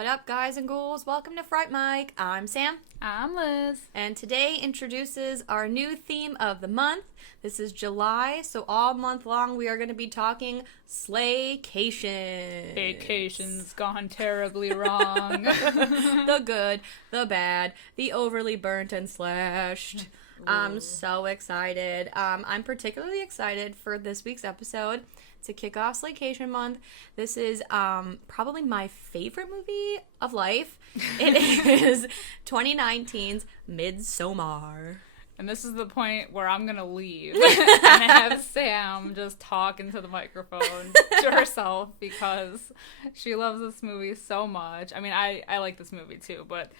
What up, guys and ghouls? Welcome to Fright Mike. I'm Sam. I'm Liz. And today introduces our new theme of the month. This is July, so all month long we are going to be talking SLAYCATION. Vacation's gone terribly wrong. The good, the bad, the overly burnt and slashed. I'm so excited. I'm particularly excited for this week's episode to kick off SLAYCATION month. This is probably my favorite movie of life. It is 2019's Midsommar. And this is the point where I'm going to leave and have Sam just talk into the microphone to herself because she loves this movie so much. I mean, I like this movie too, but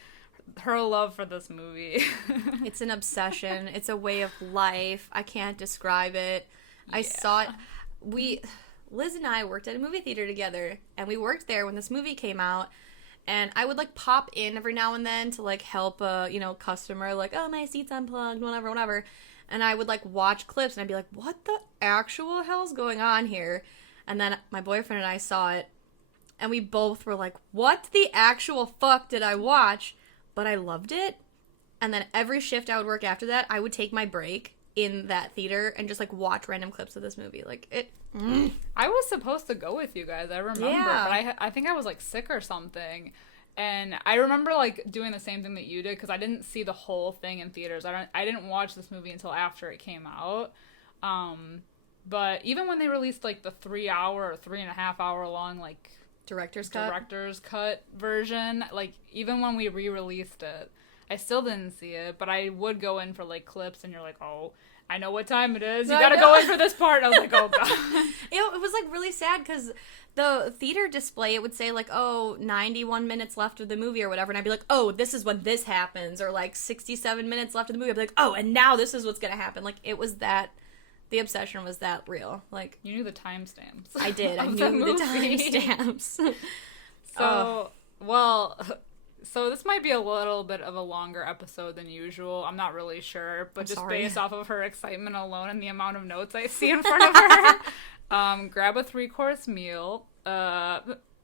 her love for this movie. It's an obsession. It's a way of life. I can't describe it. Yeah. I saw it. Liz and I worked at a movie theater together, and we worked there when this movie came out, and I would, pop in every now and then to, help a, customer, oh, my seat's unplugged, whatever, and I would, watch clips, and I'd be like, what the actual hell's going on here? And then my boyfriend and I saw it, and we both were like, what the actual fuck did I watch? But I loved it, and then every shift I would work after that, I would take my break in that theater and just watch random clips of this movie. I was supposed to go with you guys, I remember, but I think I was sick or something, and I remember doing the same thing that you did because I didn't see the whole thing in theaters. I didn't watch this movie until after it came out. But even when they released the 3-hour or 3.5-hour long director's cut version, even when we re-released it, I still didn't see it, but I would go in for clips, and you're like, oh, I know what time it is. You gotta go in for this part. I was like, oh god. It was really sad because the theater display, it would say 91 minutes left of the movie or whatever, and I'd be like, oh, this is when this happens, or 67 minutes left of the movie. I'd be like, oh, and now this is what's gonna happen. It was that. The obsession was that real. You knew the timestamps. I did. I knew the timestamps. So this might be a little bit of a longer episode than usual. I'm not really sure, but based off of her excitement alone and the amount of notes I see in front of her, grab a 3-course meal.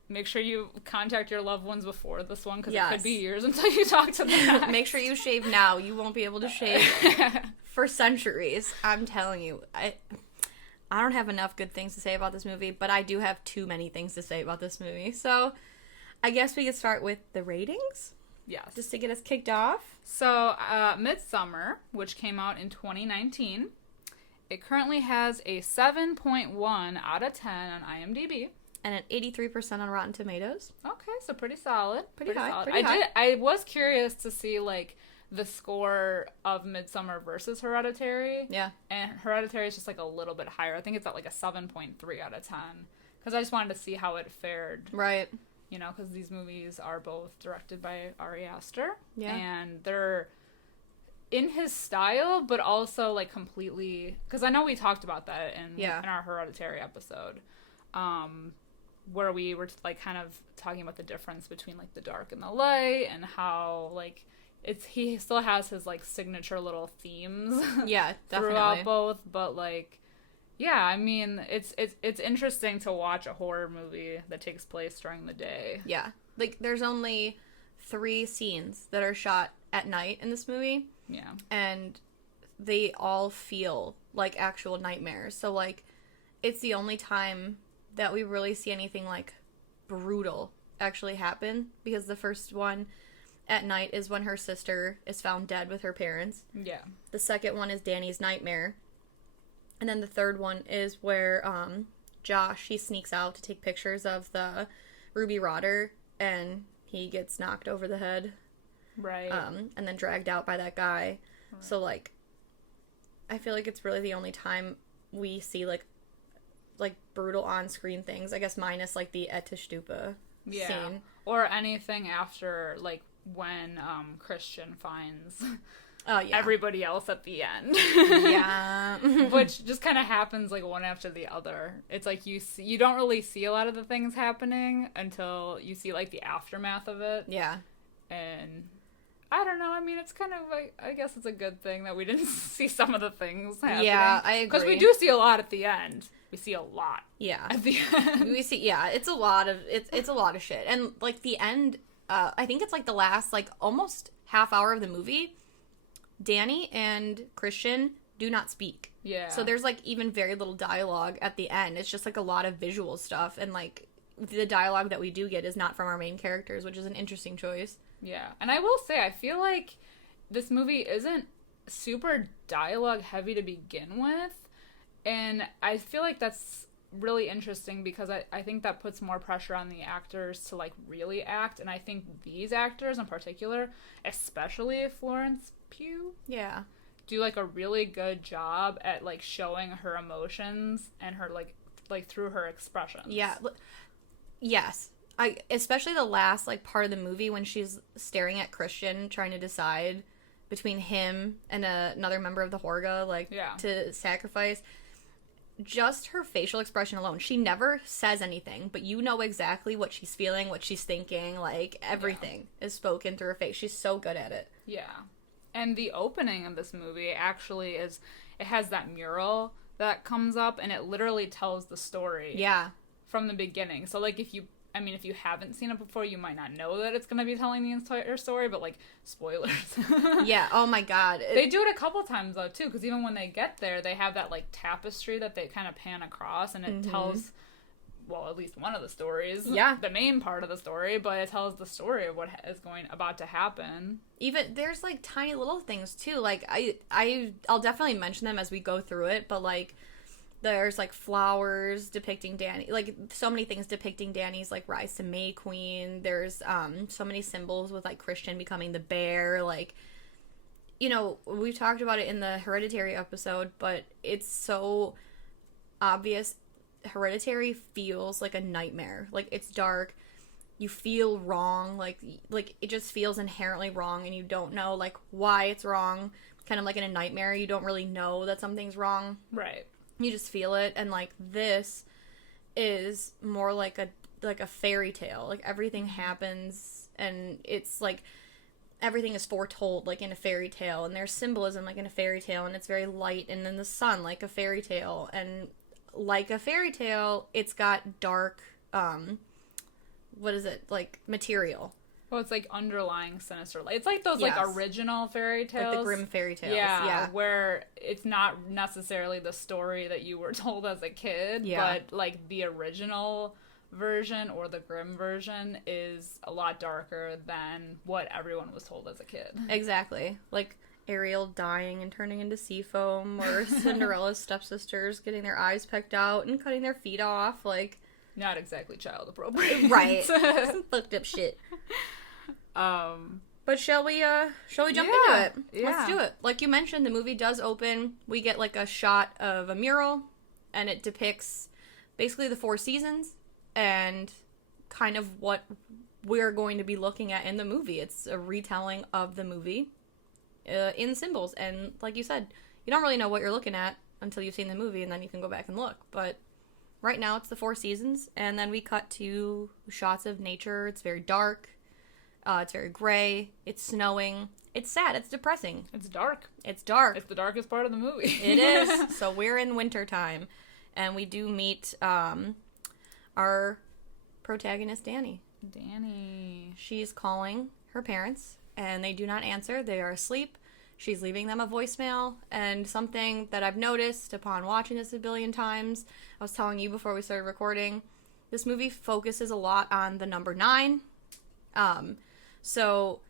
Make sure you contact your loved ones before this one because it could be years until you talk to them. Make sure you shave now. You won't be able to shave for centuries. I'm telling you. I don't have enough good things to say about this movie, but I do have too many things to say about this movie. So I guess we could start with the ratings. Yes. Just to get us kicked off. So Midsommar, which came out in 2019, it currently has a 7.1 out of 10 on IMDb. And an 83% on Rotten Tomatoes. Okay, so pretty solid. Pretty high. I was curious to see the score of Midsommar versus Hereditary. Yeah. And Hereditary is just a little bit higher. I think it's at a 7.3 out of 10. Because I just wanted to see how it fared. Right. Because these movies are both directed by Ari Aster. Yeah. And they're in his style, but also completely. Because I know we talked about that in our Hereditary episode. Where we were kind of talking about the difference between the dark and the light and how he still has his signature little themes throughout both, but I mean it's interesting to watch a horror movie that takes place during the day. Yeah. There's only 3 scenes that are shot at night in this movie. Yeah. And they all feel like actual nightmares. So it's the only time that we really see anything brutal actually happen, because the first one at night is when her sister is found dead with her parents. Yeah. The second one is Danny's nightmare. And then the third one is where Josh, he sneaks out to take pictures of the Ruby Rotter, and he gets knocked over the head. Right. And then dragged out by that guy. Right. So I feel it's really the only time we see brutal on-screen things, I guess, minus the Etishtupa scene. Or anything after when Christian finds everybody else at the end. Yeah. Which just kind of happens one after the other. It's you don't really see a lot of the things happening until you see the aftermath of it. Yeah. And I don't know. I mean, it's kind of like, I guess it's a good thing that we didn't see some of the things happening. Yeah, I agree. Because we do see a lot at the end. We see a lot. Yeah. At the end. We see, yeah, it's a lot of shit. And, like, the end, I think it's, like, the last, like, almost half hour of the movie, Danny and Christian do not speak. Yeah. So there's, like, even very little dialogue at the end. It's just, like, a lot of visual stuff. And, like, the dialogue that we do get is not from our main characters, which is an interesting choice. Yeah. And I will say, I feel like this movie isn't super dialogue heavy to begin with. And I feel like that's really interesting because I think that puts more pressure on the actors to, like, really act. And I think these actors in particular, especially Florence Pugh, yeah, do, like, a really good job at, like, showing her emotions and her, like through her expressions. Yeah. Yes. Especially the last, like, part of the movie when she's staring at Christian trying to decide between him and another member of the Horga, like, to sacrifice. Just her facial expression alone. She never says anything, but you know exactly what she's feeling, what she's thinking, like, everything is spoken through her face. She's so good at it. Yeah. And the opening of this movie actually it has that mural that comes up, and it literally tells the story. Yeah. From the beginning. So, like, if you haven't seen it before, you might not know that it's going to be telling the entire story, but, like, spoilers. Yeah, oh my god. They do it a couple times, though, too, because even when they get there, they have that, like, tapestry that they kind of pan across, and it tells, well, at least one of the stories. Yeah. The main part of the story, but it tells the story of what is about to happen. Even, there's, like, tiny little things, too. Like, I'll definitely mention them as we go through it, but, like, there's, like, flowers depicting Danny, like, so many things depicting Danny's, like, rise to May Queen. There's, so many symbols with, like, Christian becoming the bear, like, you know, we've talked about it in the Hereditary episode, but it's so obvious. Hereditary feels like a nightmare. Like, it's dark. You feel wrong. Like, it just feels inherently wrong, and you don't know, like, why it's wrong. Kind of like in a nightmare, you don't really know that something's wrong. Right. You just feel it, and, like, this is more like a fairy tale. Like, everything happens, and it's, like, everything is foretold, like, in a fairy tale, and there's symbolism, like, in a fairy tale, and it's very light, and in the sun, like a fairy tale, and like a fairy tale, it's got dark, what is it, like, material. Well, it's, like, underlying sinister light. It's like those, Yes. like, original fairy tales. Like the Grimm fairy tales. Yeah, where it's not necessarily the story that you were told as a kid, but, like, the original version or the Grimm version is a lot darker than what everyone was told as a kid. Exactly. Like, Ariel dying and turning into sea foam, or Cinderella's stepsisters getting their eyes pecked out and cutting their feet off, like... Not exactly child appropriate. Right. Some fucked up shit. But shall we jump into it? Yeah. Let's do it. Like you mentioned, the movie does open. We get, like, a shot of a mural, and it depicts basically the 4 seasons and kind of what we're going to be looking at in the movie. It's a retelling of the movie in symbols. And like you said, you don't really know what you're looking at until you've seen the movie, and then you can go back and look. But right now it's the 4 seasons, and then we cut to shots of nature. It's very dark. It's very gray. It's snowing. It's sad. It's depressing. It's dark. It's dark. It's the darkest part of the movie. It is. So we're in wintertime, and we do meet our protagonist, Danny. Danny. She's calling her parents, and they do not answer. They are asleep. She's leaving them a voicemail, and something that I've noticed upon watching this a billion times, I was telling you before we started recording, this movie focuses a lot on the number 9. So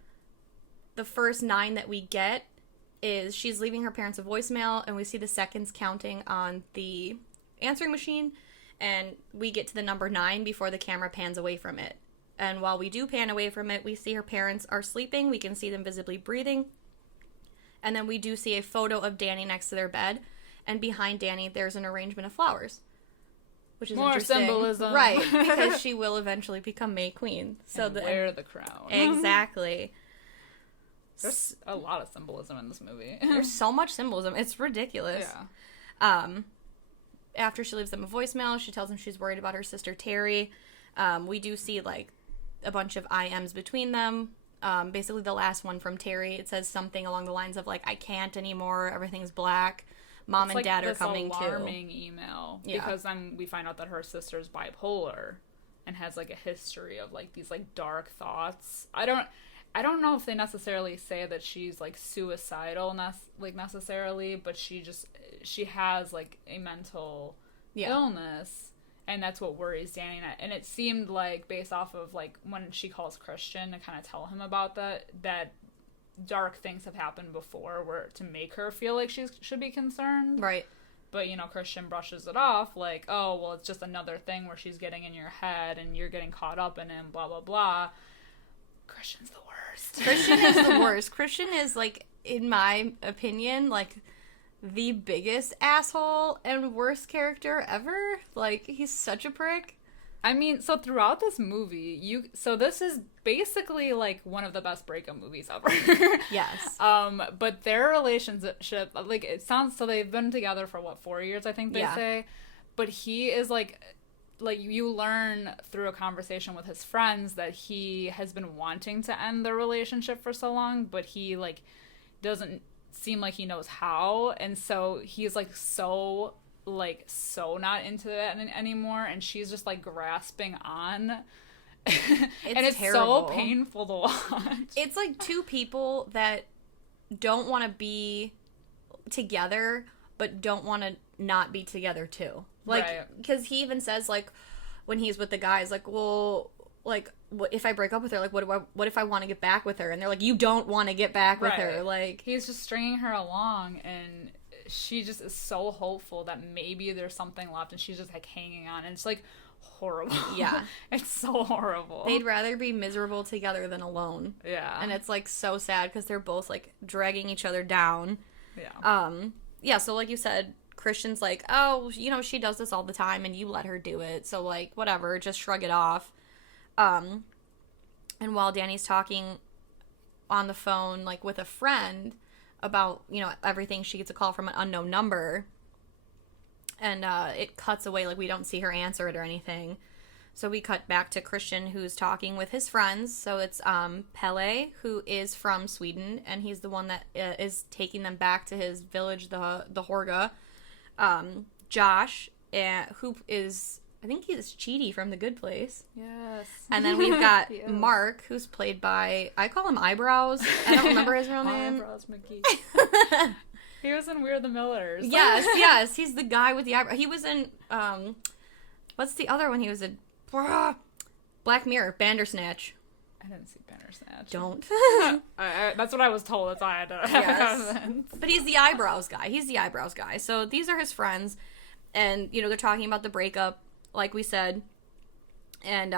the first 9 that we get is she's leaving her parents a voicemail, and we see the seconds counting on the answering machine, and we get to the number 9 before the camera pans away from it. And while we do pan away from it, we see her parents are sleeping. We can see them visibly breathing. And then we do see a photo of Danny next to their bed, and behind Danny there's an arrangement of flowers. Which is more interesting. Symbolism. Right, because she will eventually become May Queen. So wear the crown. Exactly. There's a lot of symbolism in this movie. There's so much symbolism. It's ridiculous. Yeah. After she leaves them a voicemail, she tells them she's worried about her sister Terry. We do see, like, a bunch of IMs between them. basically the last one from Terry. It says something along the lines of, like, I can't anymore, everything's black. Mom and Dad are coming too. It's like this alarming email. Yeah. Because then we find out that her sister's bipolar and has, like, a history of, like, these, like, dark thoughts. I don't know if they necessarily say that she's, like, suicidal, necessarily, but she has, like, a mental illness, and that's what worries Danny. And it seemed like, based off of, like, when she calls Christian to kind of tell him about that dark things have happened before to make her feel like she should be concerned. Right. But, you know, Christian brushes it off like, oh, well, it's just another thing where she's getting in your head and you're getting caught up in it and blah, blah, blah. Christian's the worst. Christian is the worst. Christian is, like, in my opinion, like, the biggest asshole and worst character ever. Like, he's such a prick. I mean, so throughout this movie, so this is basically, like, one of the best breakup movies ever. Yes. But their relationship, like, it sounds, so they've been together for, 4 years, I think they say. But he is, like, you learn through a conversation with his friends that he has been wanting to end their relationship for so long, but he, like, doesn't seem like he knows how. And so he's, like, so not into it anymore, and she's just, like, grasping on. And it's terrible. So painful to watch. It's like two people that don't want to be together but don't want to not be together too. Like, because he even says, like, when he's with the guys, like, well, like, what if I break up with her? Like, what if I want to get back with her? And they're like, you don't want to get back with her. Like, he's just stringing her along, and she just is so hopeful that maybe there's something left, and she's just, like, hanging on, and it's, like, horrible. Yeah. It's so horrible. They'd rather be miserable together than alone. Yeah. And it's, like, so sad because they're both, like, dragging each other down. Yeah. Yeah, so like you said, Christian's like, oh, you know, she does this all the time and you let her do it, so, like, whatever, just shrug it off. And while Danny's talking on the phone, like, with a friend about, you know, everything, she gets a call from an unknown number, and it cuts away, like, we don't see her answer it or anything. So we cut back to Christian, who's talking with his friends. So it's Pele, who is from Sweden, and he's the one that is taking them back to his village, the Horga. Josh, who is, I think he's Chidi from The Good Place. Yes. And then we've got Mark, who's played by, I call him Eyebrows. I don't remember his real name. Eyebrows McGee. He was in We're the Millers. Yes. He's the guy with the eyebrow. He was in, what's the other one he was in? Black Mirror, Bandersnatch. I didn't see Bandersnatch. Don't. That's what I was told. That's why I had to. Yes. But he's the Eyebrows guy. So these are his friends. And, you know, they're talking about the breakup, like we said. And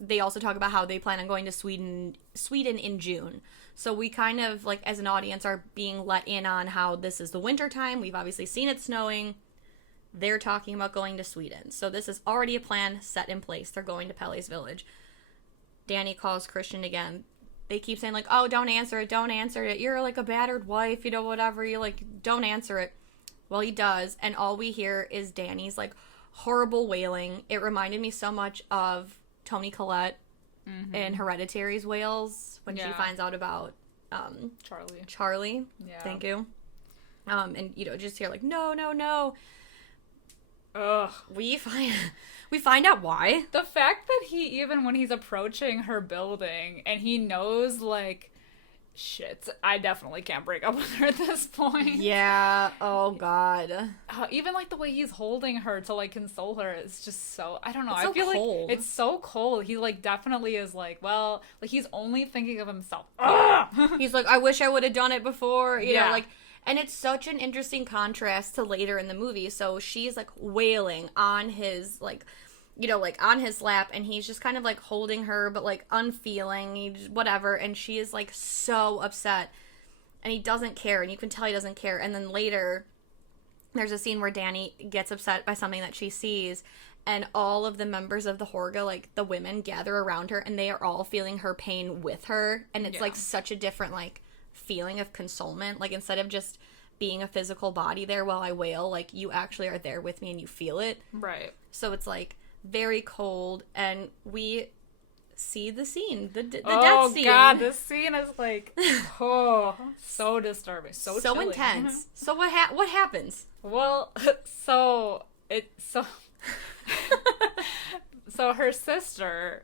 they also talk about how they plan on going to Sweden in June. So we kind of, like, as an audience, are being let in on how this is the winter time. We've obviously seen it snowing. They're talking about going to Sweden. So this is already a plan set in place. They're going to Pele's village. Danny calls Christian again. They keep saying, like, oh, don't answer it. You're, like, a battered wife, you know, whatever. You're, like, don't answer it. Well, he does. And all we hear is Danny's, like, horrible wailing. It reminded me so much of Toni Collette in Hereditary's wails when she finds out about Charlie. Yeah. Thank you. And, you know, just hear, like, no. Ugh. We find out why. The fact that he, even when he's approaching her building and he knows, like, shit, I definitely can't break up with her at this point. Yeah. Oh, God. Even, like, the way he's holding her to, like, console her is just so, I don't know. It's so I feel cold. like it's so cold. He, like, definitely is like, well, like, he's only thinking of himself. He's like, I wish I would have done it before. You know, like, and it's such an interesting contrast to later in the movie. So she's, like, wailing on his, like, you know, like, on his lap, and he's just kind of, like, holding her, but, like, unfeeling, whatever, and she is, like, so upset, and he doesn't care, and you can tell he doesn't care. And then later, there's a scene where Danny gets upset by something that she sees, and all of the members of the Horga, like, the women, gather around her, and they are all feeling her pain with her, and it's, like, such a different, like, feeling of consolement. Like, instead of just being a physical body there while I wail, like, you actually are there with me and you feel it. Right. So it's, like, very cold, and we see the scene, the death scene. Oh God, this scene is like, so disturbing, so chilling. Intense. So what happens? Well, so her sister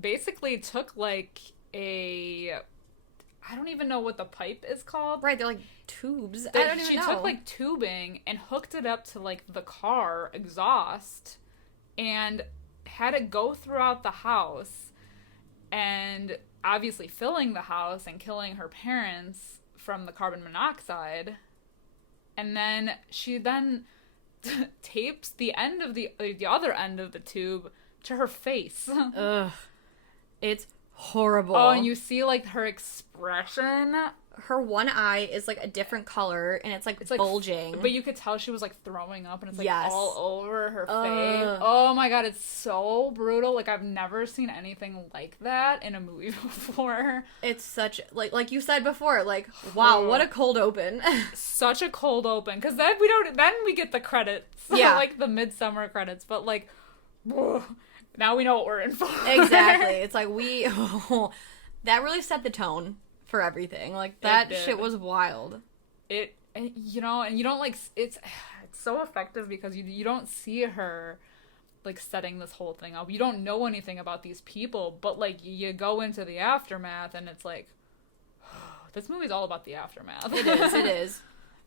basically took like I don't even know what the pipe is called. Right, they're like tubes. I don't even know. She took like tubing and hooked it up to like the car exhaust and had it go throughout the house, and obviously filling the house and killing her parents from the carbon monoxide. And then she tapes the end of the other end of the tube to her face. Ugh. It's horrible. Oh, and you see like her expression. Her one eye is like a different color, and it's like bulging. But you could tell she was like throwing up, and it's like yes. all over her face. Oh my God, it's so brutal. Like I've never seen anything like that in a movie before. It's such like you said before. Like wow, what a cold open. Such a cold open, because then we get the credits. Yeah, like the Midsommar credits. But like, now we know what we're in for. Exactly. It's like that really set the tone for everything. Like that shit was wild. And you don't like it's so effective because you don't see her like setting this whole thing up. You don't know anything about these people, but like you go into the aftermath and it's like this movie's all about the aftermath. It is.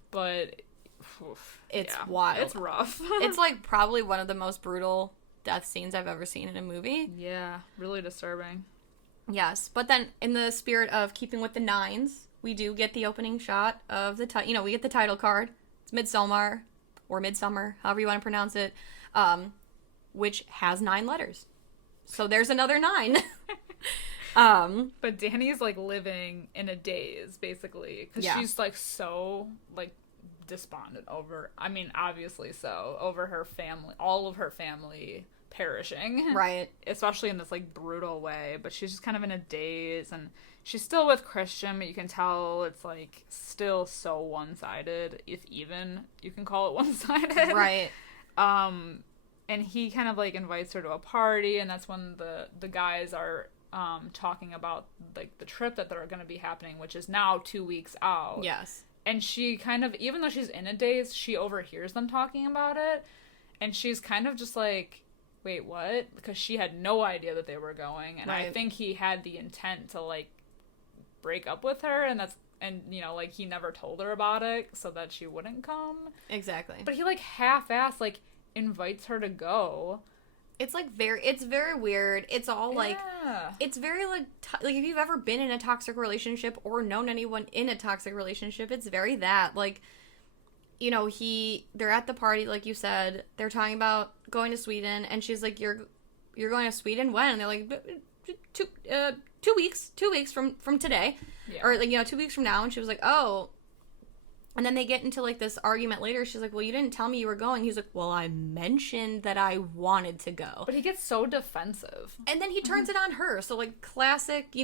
But it's wild. It's rough. It's like probably one of the most brutal death scenes I've ever seen in a movie. Yeah, really disturbing. Yes, but then in the spirit of keeping with the nines, we do get the opening shot of the we get the title card. It's Midsommar, or Midsummer, however you want to pronounce it, which has 9 letters. So there's another 9. But Danny's like living in a daze basically, because she's like so like despondent over. I mean, obviously so over her family, all of her family perishing, right, especially in this like brutal way. But she's just kind of in a daze, and she's still with Christian, but you can tell it's like still so one-sided, if even you can call it one-sided, right. And he kind of like invites her to a party, and that's when the guys are talking about like the trip that they're going to be happening, which is now 2 weeks out. Yes. And she kind of, even though she's in a daze, she overhears them talking about it, and she's kind of just like, wait, what? Because she had no idea that they were going, and right. I think he had the intent to like break up with her, and like he never told her about it so that she wouldn't come. Exactly. But he like half-assed like invites her to go. It's like it's very weird. It's all like it's very like like if you've ever been in a toxic relationship or known anyone in a toxic relationship, it's very that like. They're at the party, like you said. They're talking about going to Sweden, and she's like, "You're going to Sweden when?" And they're like, 2 weeks from today, or like 2 weeks from now." And she was like, "Oh." And then they get into like this argument later. She's like, "Well, you didn't tell me you were going." He's like, "Well, I mentioned that I wanted to go." But he gets so defensive, and then he turns it on her. So like classic,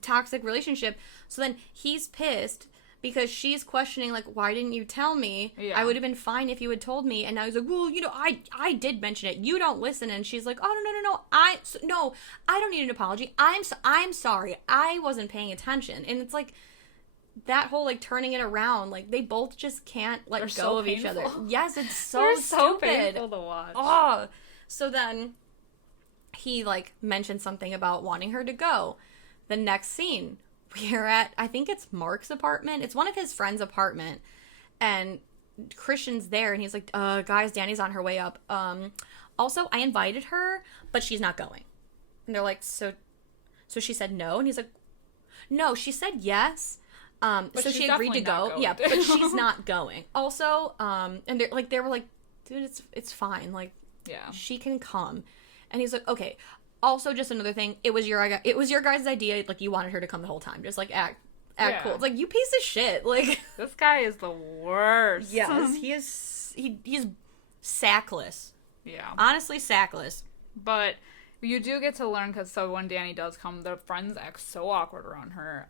toxic relationship. So then he's pissed. Because she's questioning, like, why didn't you tell me? Yeah. I would have been fine if you had told me. And now he's like, well, I did mention it. You don't listen. And she's like, oh, no. I don't need an apology. I'm sorry. I wasn't paying attention. And it's like that whole, like, turning it around. Like, they both just can't let go of each other. Yes, it's so stupid. So painful to watch. Oh. So then he, like, mentioned something about wanting her to go. The next scene. We're at, I think it's Mark's apartment. It's one of his friend's apartment. And Christian's there, and he's like, guys, Danny's on her way up. Also, I invited her, but she's not going. And they're like, so she said no? And he's like, no, she said yes. So she agreed to go. Yeah, but she's not going. Also, and they were like, dude, it's fine. Like, yeah, she can come. And he's like, okay. Also, just another thing, it was your guys' idea. Like, you wanted her to come the whole time. Just, like, act cool. It's like, you piece of shit. Like, this guy is the worst. Yes, he's sackless. Yeah. Honestly, sackless. But you do get to learn, because when Danny does come, the friends act so awkward around her.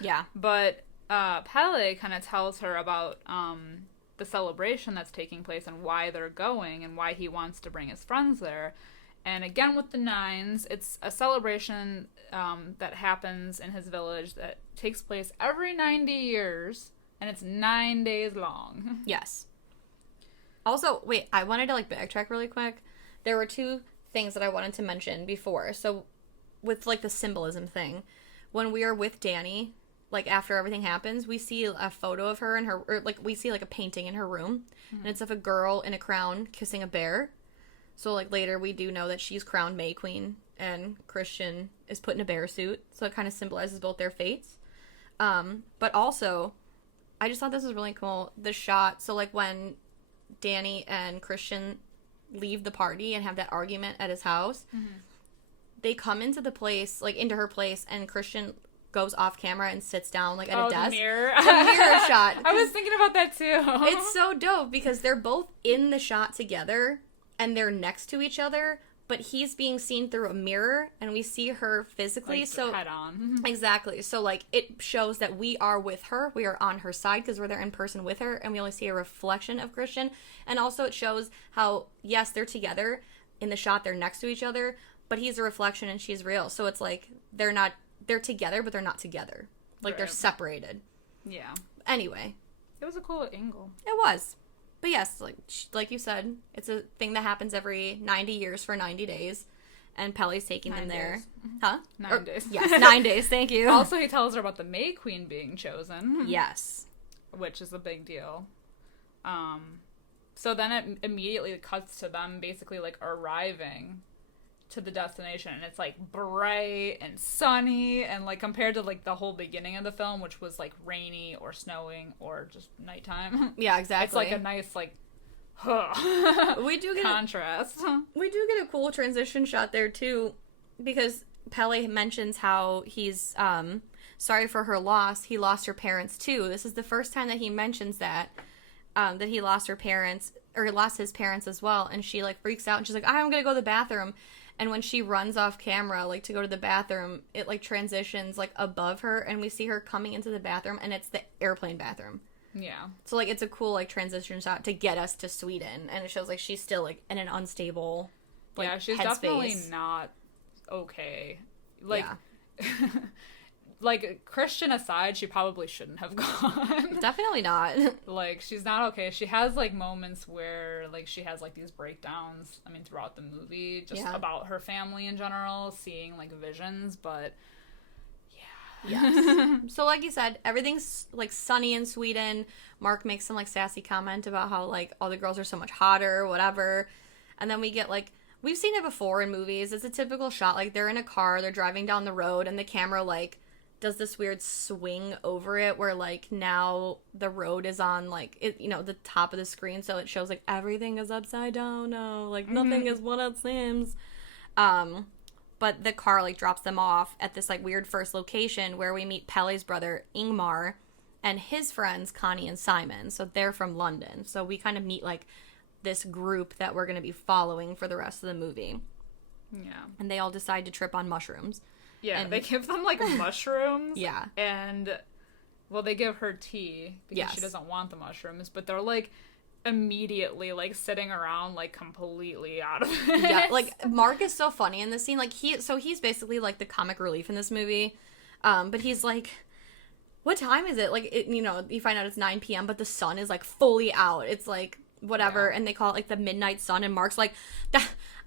Yeah. But Pele kind of tells her about the celebration that's taking place and why they're going and why he wants to bring his friends there. And again with the nines, it's a celebration that happens in his village that takes place every 90 years, and it's 9 days long. Yes. Also, wait, I wanted to, like, backtrack really quick. There were two things that I wanted to mention before. So, with, like, the symbolism thing, when we are with Danny, like, after everything happens, we see a photo of her in her, or, like, we see, like, a painting in her room, and it's of a girl in a crown kissing a bear. So, like, later we do know that she's crowned May Queen, and Christian is put in a bear suit, so it kind of symbolizes both their fates. But also, I just thought this was really cool, the shot, so, like, when Danny and Christian leave the party and have that argument at his house, they come into the place, like, into her place, and Christian goes off camera and sits down, like, at a desk. The mirror. The mirror shot. I was thinking about that, too. It's so dope, because they're both in the shot together, and they're next to each other, but he's being seen through a mirror, and we see her physically, like, so... head on. Exactly. So, like, it shows that we are with her, we are on her side, because we're there in person with her, and we only see a reflection of Christian, and also it shows how, yes, they're together, in the shot, they're next to each other, but he's a reflection and she's real, so it's like, they're together, but they're not together. Like, right. They're separated. Yeah. Anyway. It was a cool angle. It was. But yes, like you said, it's a thing that happens every 90 years for 90 days. And Pele's taking 9 them there. Days. Huh? 9 days. Yes, 9 days. Thank you. Also, he tells her about the May Queen being chosen. Yes. Which is a big deal. So then it immediately cuts to them basically, like, arriving to the destination, and it's, like, bright and sunny, and, like, compared to, like, the whole beginning of the film, which was, like, rainy or snowing or just nighttime. Yeah, exactly. It's, like, a nice, like, we do get contrast. We do get a cool transition shot there, too, because Pele mentions how he's, sorry for her loss. He lost her parents, too. This is the first time that he mentions that he lost her parents, or lost his parents as well, and she, like, freaks out, and she's like, I'm gonna go to the bathroom. And when she runs off camera, like, to go to the bathroom, it, like, transitions, like, above her, and we see her coming into the bathroom, and it's the airplane bathroom. Yeah. So, like, it's a cool, like, transition shot to get us to Sweden, and it shows, like, she's still, like, in an unstable, like, yeah, she's headspace. Definitely not okay. Like, yeah. Like, Christian aside, she probably shouldn't have gone. Definitely not. Like, she's not okay. She has, like, moments where, like, she has, like, these breakdowns, I mean, throughout the movie, just about her family in general, seeing, like, visions, but, yeah. Yes. So, like you said, everything's, like, sunny in Sweden. Mark makes some, like, sassy comment about how, like, all the girls are so much hotter, whatever. And then we get, like, we've seen it before in movies. It's a typical shot. Like, they're in a car, they're driving down the road, and the camera, like, does this weird swing over it where, like, now the road is on, like, it, you know, the top of the screen, so it shows, like, everything is upside down now, like, nothing is what it seems. But the car, like, drops them off at this, like, weird first location where we meet Pele's brother, Ingmar, and his friends, Connie and Simon, so they're from London, so we kind of meet, like, this group that we're going to be following for the rest of the movie. Yeah. And they all decide to trip on mushrooms. Yeah, and they give them, like, mushrooms. Yeah. And, well, they give her tea because she doesn't want the mushrooms, but they're, like, immediately, like, sitting around, like, completely out of it. Yeah, like, Mark is so funny in this scene. Like, he's basically, like, the comic relief in this movie. But he's like, what time is it? Like, you know, you find out it's 9 p.m., but the sun is, like, fully out. It's, like, whatever, and they call it, like, the midnight sun, and Mark's like,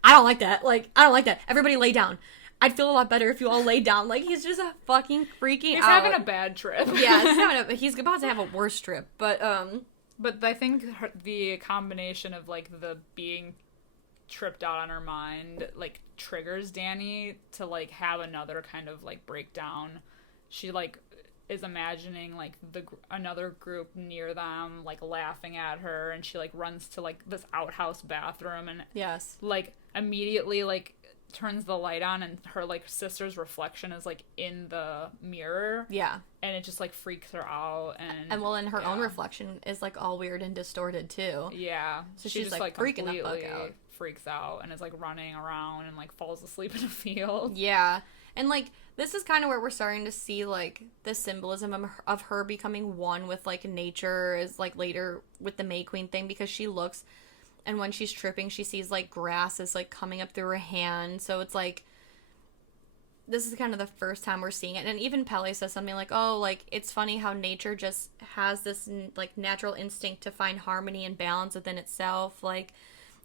I don't like that. Like, I don't like that. Everybody lay down. I'd feel a lot better if you all lay down. Like, he's just fucking freaking out. He's having a bad trip. Yeah, he's about to have a worse trip. But I think the combination of, like, the being tripped out on her mind, like, triggers Danny to, like, have another kind of, like, breakdown. She, like, is imagining, like, another group near them, like, laughing at her, and she, like, runs to, like, this outhouse bathroom, and yes, like, immediately, like, turns the light on, and her, like, sister's reflection is, like, in the mirror. Yeah. And it just, like, freaks her out, and well, and her own reflection is, like, all weird and distorted, too. Yeah. So she's just, like, freaking the fuck out. Freaks out, and is, like, running around, and, like, falls asleep in a field. Yeah. And, like, this is kind of where we're starting to see, like, the symbolism of her becoming one with, like, nature, is, like, later with the May Queen thing, because she looks and when she's tripping, she sees, like, grass is, like, coming up through her hand. So it's, like, this is kind of the first time we're seeing it. And even Pele says something like, oh, like, it's funny how nature just has this, like, natural instinct to find harmony and balance within itself. Like,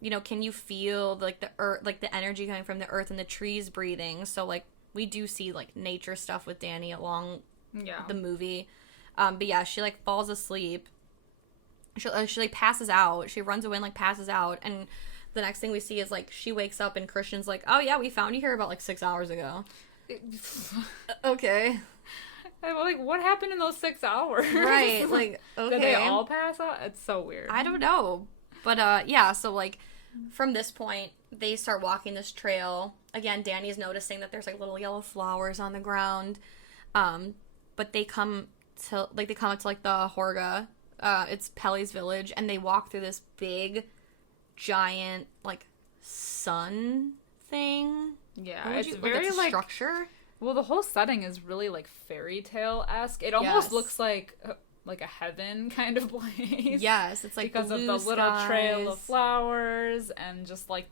you know, can you feel, like, the earth, like, the energy coming from the earth and the trees breathing? So, like, we do see, like, nature stuff with Danny along the movie. But yeah, she, like, falls asleep. She, like, passes out. She runs away and, like, passes out. And the next thing we see is, like, she wakes up and Christian's like, oh, yeah, we found you here about, like, 6 hours ago. Okay. I'm like, what happened in those 6 hours? Right, like, okay. Did they all pass out? It's so weird. I don't know. But, yeah, so, like, from this point, they start walking this trail. Again, Danny's noticing that there's, like, little yellow flowers on the ground. But they come up to, like, the Horga. It's Pele's village, and they walk through this big, giant, like, sun thing. Yeah, it's very, like, structure. Well, the whole setting is really, like, fairy tale-esque. It almost looks like a heaven kind of place. Yes, it's like because of the little trail of flowers and just like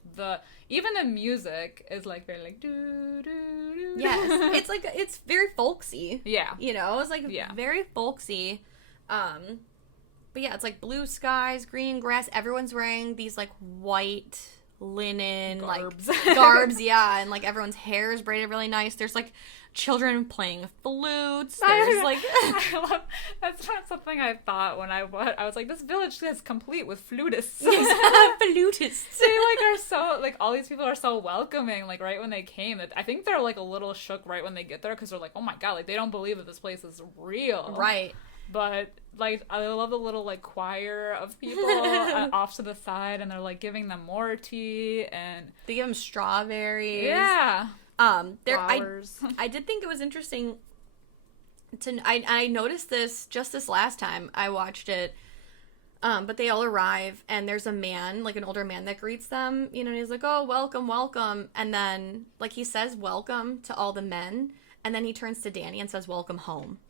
even the music is like very like doo doo doo. Yes, it's like it's very folksy. Yeah, you know, it's like very folksy. But yeah, it's like blue skies, green grass. Everyone's wearing these like white linen garbs. Like garbs, yeah, and like everyone's hair is braided really nice. There's like children playing flutes. There's like I love that's not something I thought when I was like, this village is complete with flutists. Flutists. They like are so like all these people are so welcoming. Like right when they came, I think they're like a little shook right when they get there because they're like, oh my god, like they don't believe that this place is real. Right. But, like, I love the little, like, choir of people off to the side, and they're, like, giving them more tea, and... They give them strawberries. Yeah. Flowers. I did think it was interesting I noticed this just this last time I watched it, but they all arrive, and there's a man, like, an older man that greets them, you know, and he's like, oh, welcome, welcome, and then, like, he says welcome to all the men, and then he turns to Danny and says welcome home.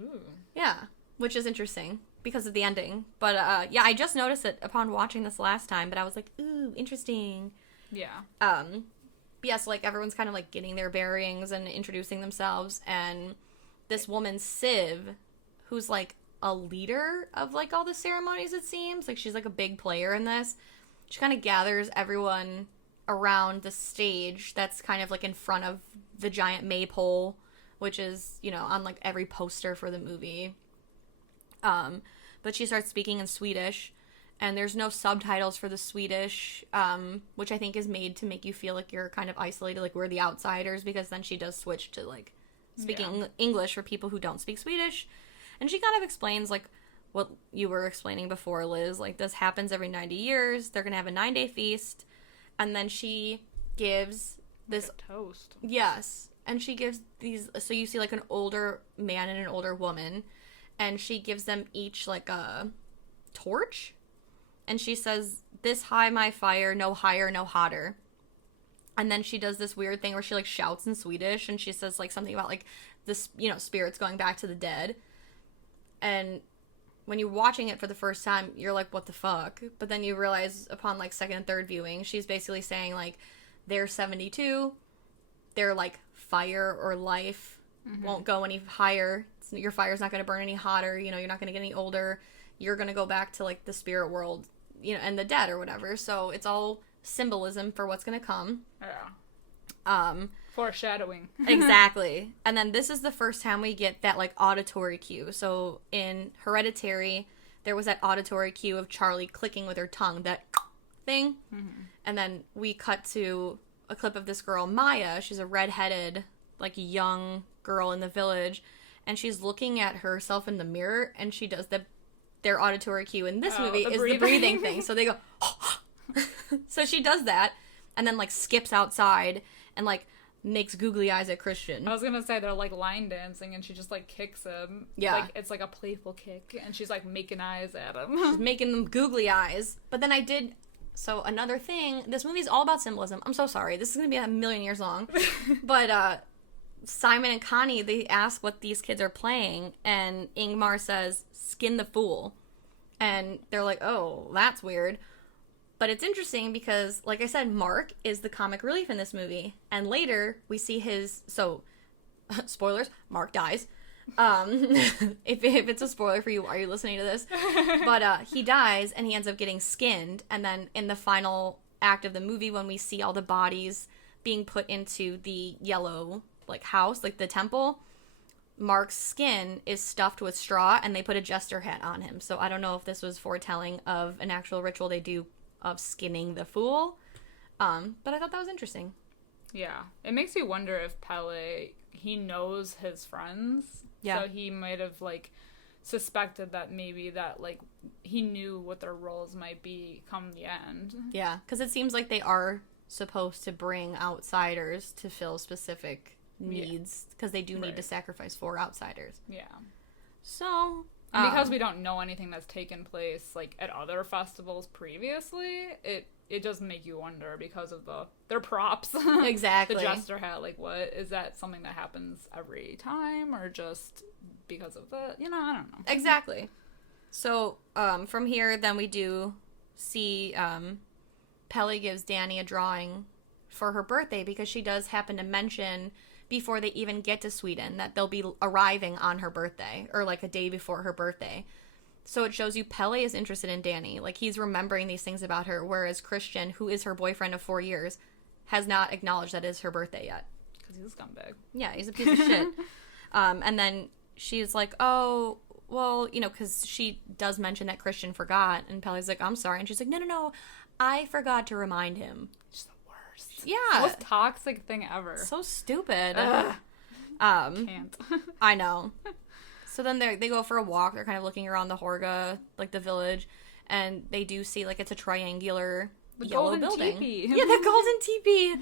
Ooh. Yeah, which is interesting because of the ending. But, yeah, I just noticed it upon watching this last time, but I was like, ooh, interesting. Yeah. But yeah, so, like, everyone's kind of, like, getting their bearings and introducing themselves, and this woman, Civ, who's, like, a leader of, like, all the ceremonies, it seems. Like, she's, like, a big player in this. She kind of gathers everyone around the stage that's kind of, like, in front of the giant maypole, which is, you know, on, like, every poster for the movie. But she starts speaking in Swedish, and there's no subtitles for the Swedish, which I think is made to make you feel like you're kind of isolated, like we're the outsiders, because then she does switch to, like, speaking English for people who don't speak Swedish. And she kind of explains, like, what you were explaining before, Liz. Like, this happens every 90 years. They're going to have a 9-day feast. And then she gives this... Like a toast. Yes. And she gives these, so you see, like, an older man and an older woman, and she gives them each, like, a torch, and she says, this high my fire, no higher, no hotter. And then she does this weird thing where she, like, shouts in Swedish, and she says, like, something about, like, this, you know, spirits going back to the dead. And when you're watching it for the first time, you're like, what the fuck? But then you realize upon, like, second and third viewing, she's basically saying, like, they're 72, they're, like, fire or life won't go any higher. Your fire's not going to burn any hotter. You know, you're not going to get any older. You're going to go back to, like, the spirit world, you know, and the dead or whatever. So it's all symbolism for what's going to come. Yeah. Foreshadowing. Exactly. And then this is the first time we get that, like, auditory cue. So in Hereditary, there was that auditory cue of Charlie clicking with her tongue, that thing. Mm-hmm. And then we cut to a clip of this girl, Maya. She's a redheaded, like, young girl in the village, and she's looking at herself in the mirror, and she does their auditory cue in this movie is the breathing thing. So they go, so she does that, and then, like, skips outside and, like, makes googly eyes at Christian. I was gonna say they're, like, line dancing, and she just, like, kicks him. Yeah. Like, it's like a playful kick, and she's, like, making eyes at him. She's making them googly eyes. But then so another thing, this movie is all about symbolism. I'm so sorry. This is going to be a million years long. But Simon and Connie, they ask what these kids are playing, and Ingmar says, Skin the Fool. And they're like, oh, that's weird. But it's interesting because, like I said, Mark is the comic relief in this movie. And later, we see his... So, spoilers, Mark dies. If it's a spoiler for you, why are you listening to this? But he dies, and he ends up getting skinned. And then in the final act of the movie, when we see all the bodies being put into the yellow, like, house, like the temple, Mark's skin is stuffed with straw, and they put a jester hat on him. So I don't know if this was foretelling of an actual ritual they do of skinning the fool. But I thought that was interesting. Yeah. It makes you wonder if Pele, he knows his friends. Yeah. So he might have, like, suspected that maybe that, like, he knew what their roles might be come the end. Yeah, because it seems like they are supposed to bring outsiders to fill specific needs, because they do need to sacrifice for outsiders. Yeah. So... And because we don't know anything that's taken place, like, at other festivals previously, it does make you wonder because of their props. Exactly. The jester hat, like, what? Is that something that happens every time, or just because of the, you know, I don't know. Exactly. So, from here, then we do see, Pele gives Danny a drawing for her birthday, because she does happen to mention... before they even get to Sweden, that they'll be arriving on her birthday, or like a day before her birthday. So it shows you Pele is interested in Danny. Like, he's remembering these things about her, whereas Christian, who is her boyfriend of 4 years, has not acknowledged that it is her birthday yet. Because he's a scumbag. Yeah, he's a piece of shit. And then she's like, oh, well, you know, because she does mention that Christian forgot, and Pele's like, I'm sorry. And she's like, no, I forgot to remind him. Yeah. It's the most toxic thing ever. So stupid. Can't. I know. So then they go for a walk. They're kind of looking around the Horga, like the village, and they do see, like, it's a triangular yellow building. Teepee. Yeah, the golden teepee.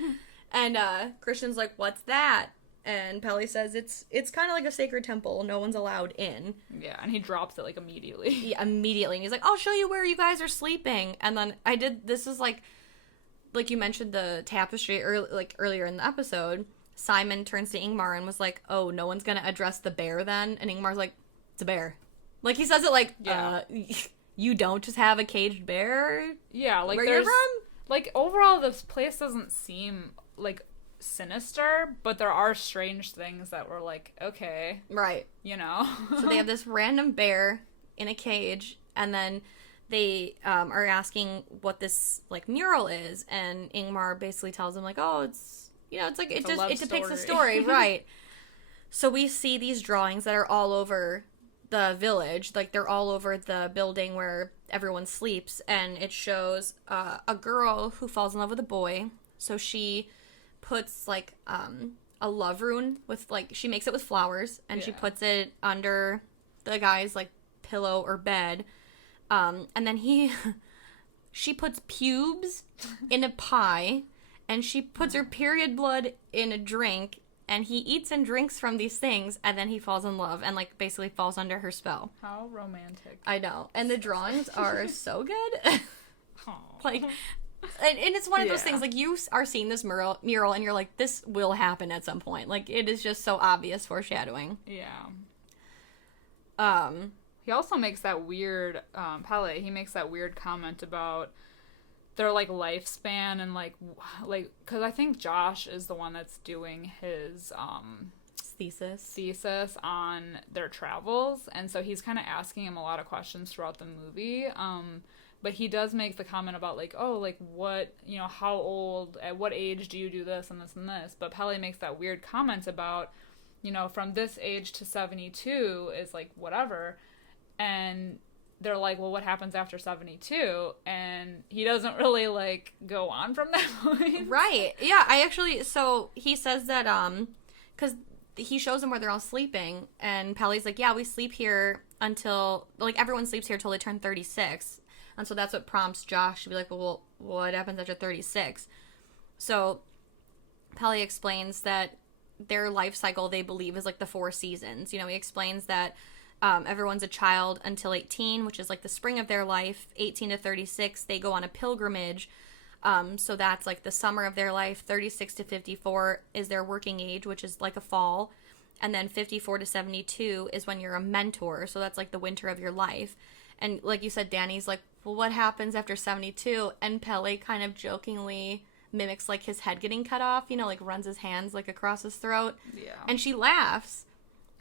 And Christian's like, what's that? And Pele says it's kind of like a sacred temple. No one's allowed in. Yeah, and he drops it, like, immediately. Yeah, immediately. And he's like, I'll show you where you guys are sleeping. And then this is like you mentioned the tapestry earlier in the episode, Simon turns to Ingmar and was like, oh, no one's going to address the bear then? And Ingmar's like, it's a bear. Like, he says it like, you don't just have a caged bear? Yeah, like, where you're from? Like, overall, this place doesn't seem, like, sinister, but there are strange things that were like, okay. Right. You know? So they have this random bear in a cage, and then... they are asking what this, like, mural is, and Ingmar basically tells them, like, oh, it's, you know, it's like, it depicts a story, right? So we see these drawings that are all over the village, like, they're all over the building where everyone sleeps, and it shows a girl who falls in love with a boy, so she puts, like, a love rune with, like, she makes it with flowers, and she puts it under the guy's, like, pillow or bed. And then she puts pubes in a pie, and she puts her period blood in a drink, and he eats and drinks from these things, and then he falls in love, and, like, basically falls under her spell. How romantic. I know. And the drawings are so good. Like, and it's one of those things, like, you are seeing this mural, and you're like, this will happen at some point. Like, it is just so obvious foreshadowing. Yeah. He also makes that weird, Pele, he makes that weird comment about their, like, lifespan and, like, because I think Josh is the one that's doing his, thesis on their travels, and so he's kind of asking him a lot of questions throughout the movie, but he does make the comment about, like, oh, like, what, you know, how old, at what age do you do this and this and this, but Pele makes that weird comment about, you know, from this age to 72 is, like, whatever. And they're like, well, what happens after 72? And he doesn't really, like, go on from that point. Right. Yeah, so he says that, because he shows them where they're all sleeping, and Pele's like, yeah, we sleep here until, like, everyone sleeps here till they turn 36. And so that's what prompts Josh to be like, well, what happens after 36? So Pele explains that their life cycle, they believe, is, like, the 4 seasons. You know, he explains that everyone's a child until 18, which is, like, the spring of their life. 18 to 36, they go on a pilgrimage. So that's, like, the summer of their life. 36 to 54 is their working age, which is, like, a fall. And then 54 to 72 is when you're a mentor. So that's, like, the winter of your life. And like you said, Danny's like, well, what happens after 72? And Pele kind of jokingly mimics like his head getting cut off, you know, like runs his hands like across his throat. Yeah. And she laughs.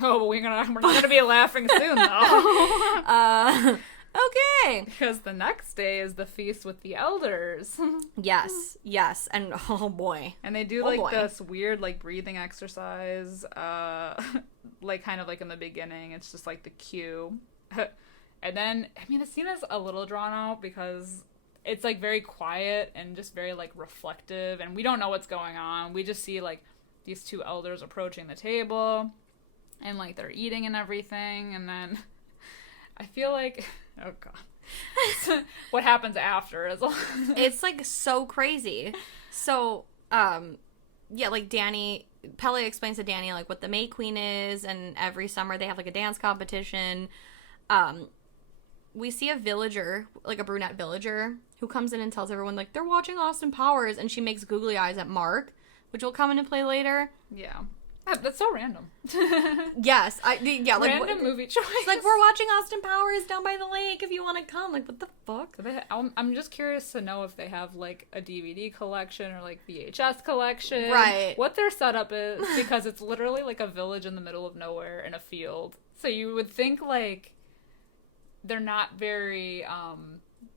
Oh, but we're not gonna be laughing soon though. Okay. Because the next day is the feast with the elders. Yes, and oh boy. And they do like this weird like breathing exercise, like kind of like in the beginning. It's just like the cue. And then, I mean, the scene is a little drawn out because it's like very quiet and just very like reflective, and we don't know what's going on. We just see like these two elders approaching the table, and like they're eating and everything, and then I feel like, oh god, what happens after is it's like so crazy. So yeah, like Pele explains to Danny like what the May Queen is, and every summer they have like a dance competition. We see a villager, like a brunette villager, who comes in and tells everyone like they're watching Austin Powers, and she makes googly eyes at Mark, which will come into play later. Yeah. That's so random. Yes, like random movie choice. Like, we're watching Austin Powers down by the lake. If you want to come, like, what the fuck? I'm just curious to know if they have like a DVD collection or like VHS collection, right? What their setup is, because it's literally like a village in the middle of nowhere in a field. So you would think like they're not very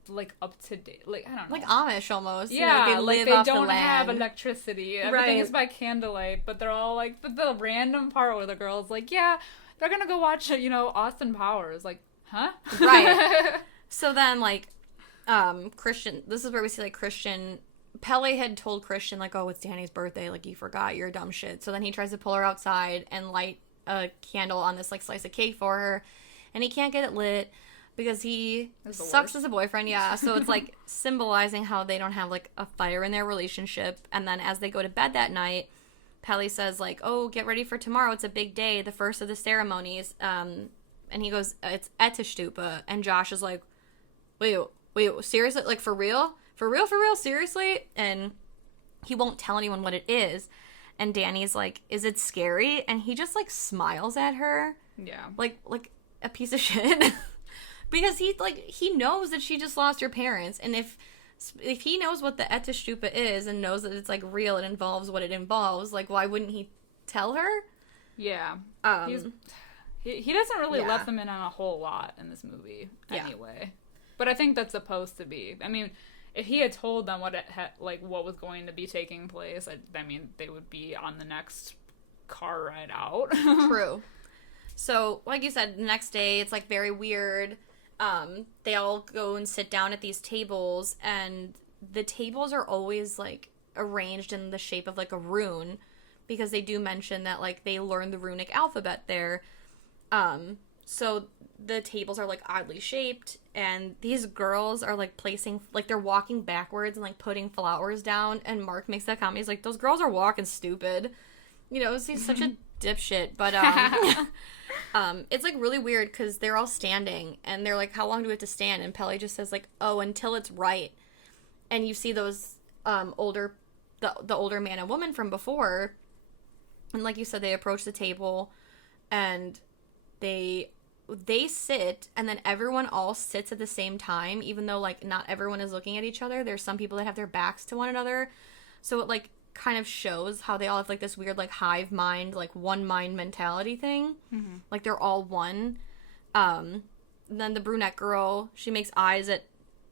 like up to date, like I don't know, like Amish almost. Yeah, you know, like they don't have electricity. Everything right. is by candlelight, but they're all like the random part where the girl's like, yeah, they're gonna go watch, you know, Austin Powers. Like, huh? Right. So then, like, Christian. This is where we see like Christian. Pele had told Christian like, oh, it's Danny's birthday. Like, you forgot. You're a dumb shit. So then he tries to pull her outside and light a candle on this like slice of cake for her, and he can't get it lit because he sucks as a boyfriend. Yeah. So it's like symbolizing how they don't have like a fire in their relationship. And then as they go to bed that night, Pele says like, oh, get ready for tomorrow. It's a big day, the first of the ceremonies. And he goes, it's Etishtupa. And Josh is like, wait, seriously? Like, for real? For real? Seriously? And he won't tell anyone what it is. And Danny's like, is it scary? And he just like smiles at her. Yeah. Like a piece of shit. Because he knows that she just lost her parents, and if he knows what the Etishtupa is and knows that it's like real, it involves what it involves, like why wouldn't he tell her? Yeah. He doesn't really let them in on a whole lot in this movie anyway. But I think that's supposed to be. I mean, if he had told them what what was going to be taking place, I mean, they would be on the next car ride out. True. So, like you said, the next day it's like very weird. They all go and sit down at these tables, and the tables are always like arranged in the shape of like a rune, because they do mention that like they learned the runic alphabet there. So the tables are like oddly shaped, and these girls are like placing, like they're walking backwards and like putting flowers down, and Mark makes that comment. He's like, those girls are walking stupid. You know, he's such a dipshit, but it's like really weird because they're all standing and they're like, how long do we have to stand? And Pele just says like, oh, until it's right. And you see those the older man and woman from before, and like you said, they approach the table and they sit, and then everyone all sits at the same time, even though like not everyone is looking at each other. There's some people that have their backs to one another, so it like kind of shows how they all have like this weird like hive mind, like one mind mentality thing. Mm-hmm. Like they're all one. Then the brunette girl, she makes eyes at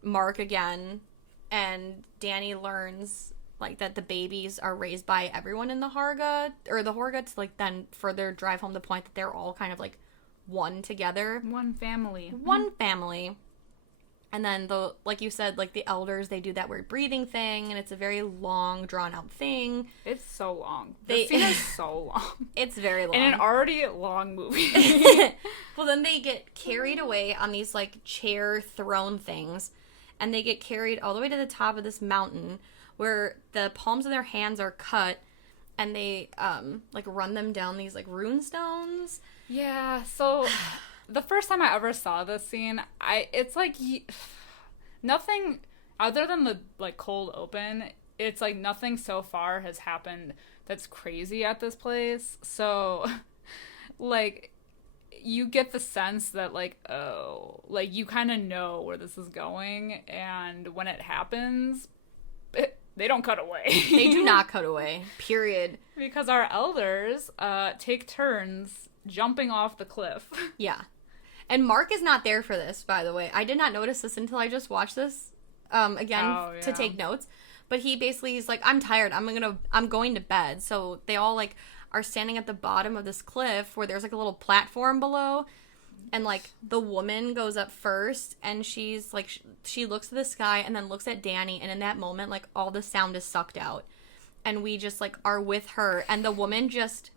Mark again, and Danny learns like that the babies are raised by everyone in the Harga, or the Horga, to like then further drive home the point that they're all kind of like one together, one family. And then like you said, like the elders, they do that weird breathing thing, and it's a very long, drawn out thing. It's so long. The scene is so long. It's very long. In an already long movie. Well, then they get carried away on these like chair throne things, and they get carried all the way to the top of this mountain where the palms of their hands are cut, and they like run them down these like rune stones. Yeah, so the first time I ever saw this scene, it's like nothing other than the like cold open. It's like nothing so far has happened that's crazy at this place. So like you get the sense that, like, oh, like, you kind of know where this is going, and when it happens, they don't cut away. They do not cut away, period. Because our elders take turns jumping off the cliff. Yeah. And Mark is not there for this, by the way. I did not notice this until I just watched this again to take notes. But he's like, I'm tired. I'm going to bed. So they all, like, are standing at the bottom of this cliff where there's, like, a little platform below. And, like, the woman goes up first, and she's, like, she looks at the sky and then looks at Danny. And in that moment, like, all the sound is sucked out. And we just, like, are with her. And the woman just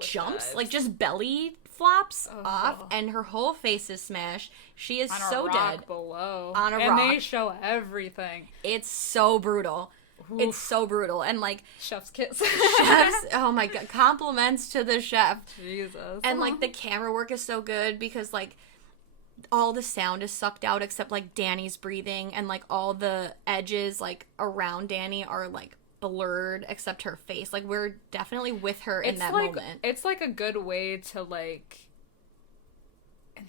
jumps, like, just belly flops off, and her whole face is smashed. She is so dead. Below. On a rock. And they show everything. It's so brutal. Oof. It's so brutal. And, like, chef's kiss. Oh my god, compliments to the chef. Jesus. And, like, the camera work is so good because, like, all the sound is sucked out except, like, Danny's breathing, and, like, all the edges, like, around Danny are, like, blurred except her face. Like, we're definitely with her in that moment. It's like a good way to, like,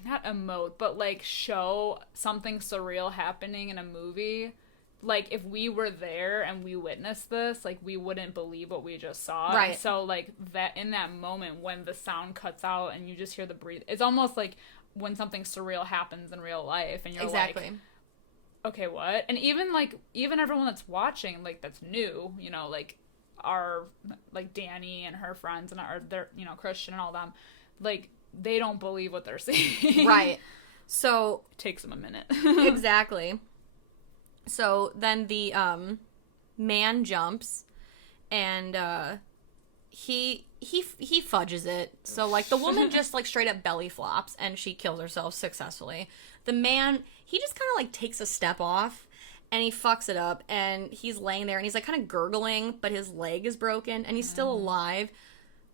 not emote, but, like, show something surreal happening in a movie. Like, if we were there and we witnessed this, like, we wouldn't believe what we just saw. Right. And so, like, that in that moment when the sound cuts out and you just hear the breathe, it's almost like when something surreal happens in real life and you're exactly. like, okay, what? And even everyone that's watching, like, that's new, you know, like, our, like, Danny and her friends and their, you know, Christian and all them, like, they don't believe what they're seeing. Right. So it takes them a minute. Exactly. So then the man jumps, and he fudges it. So, like, the woman just, like, straight up belly flops, and she kills herself successfully. The man, he just kind of, like, takes a step off, and he fucks it up, and he's laying there, and he's, like, kind of gurgling, but his leg is broken, and he's still alive.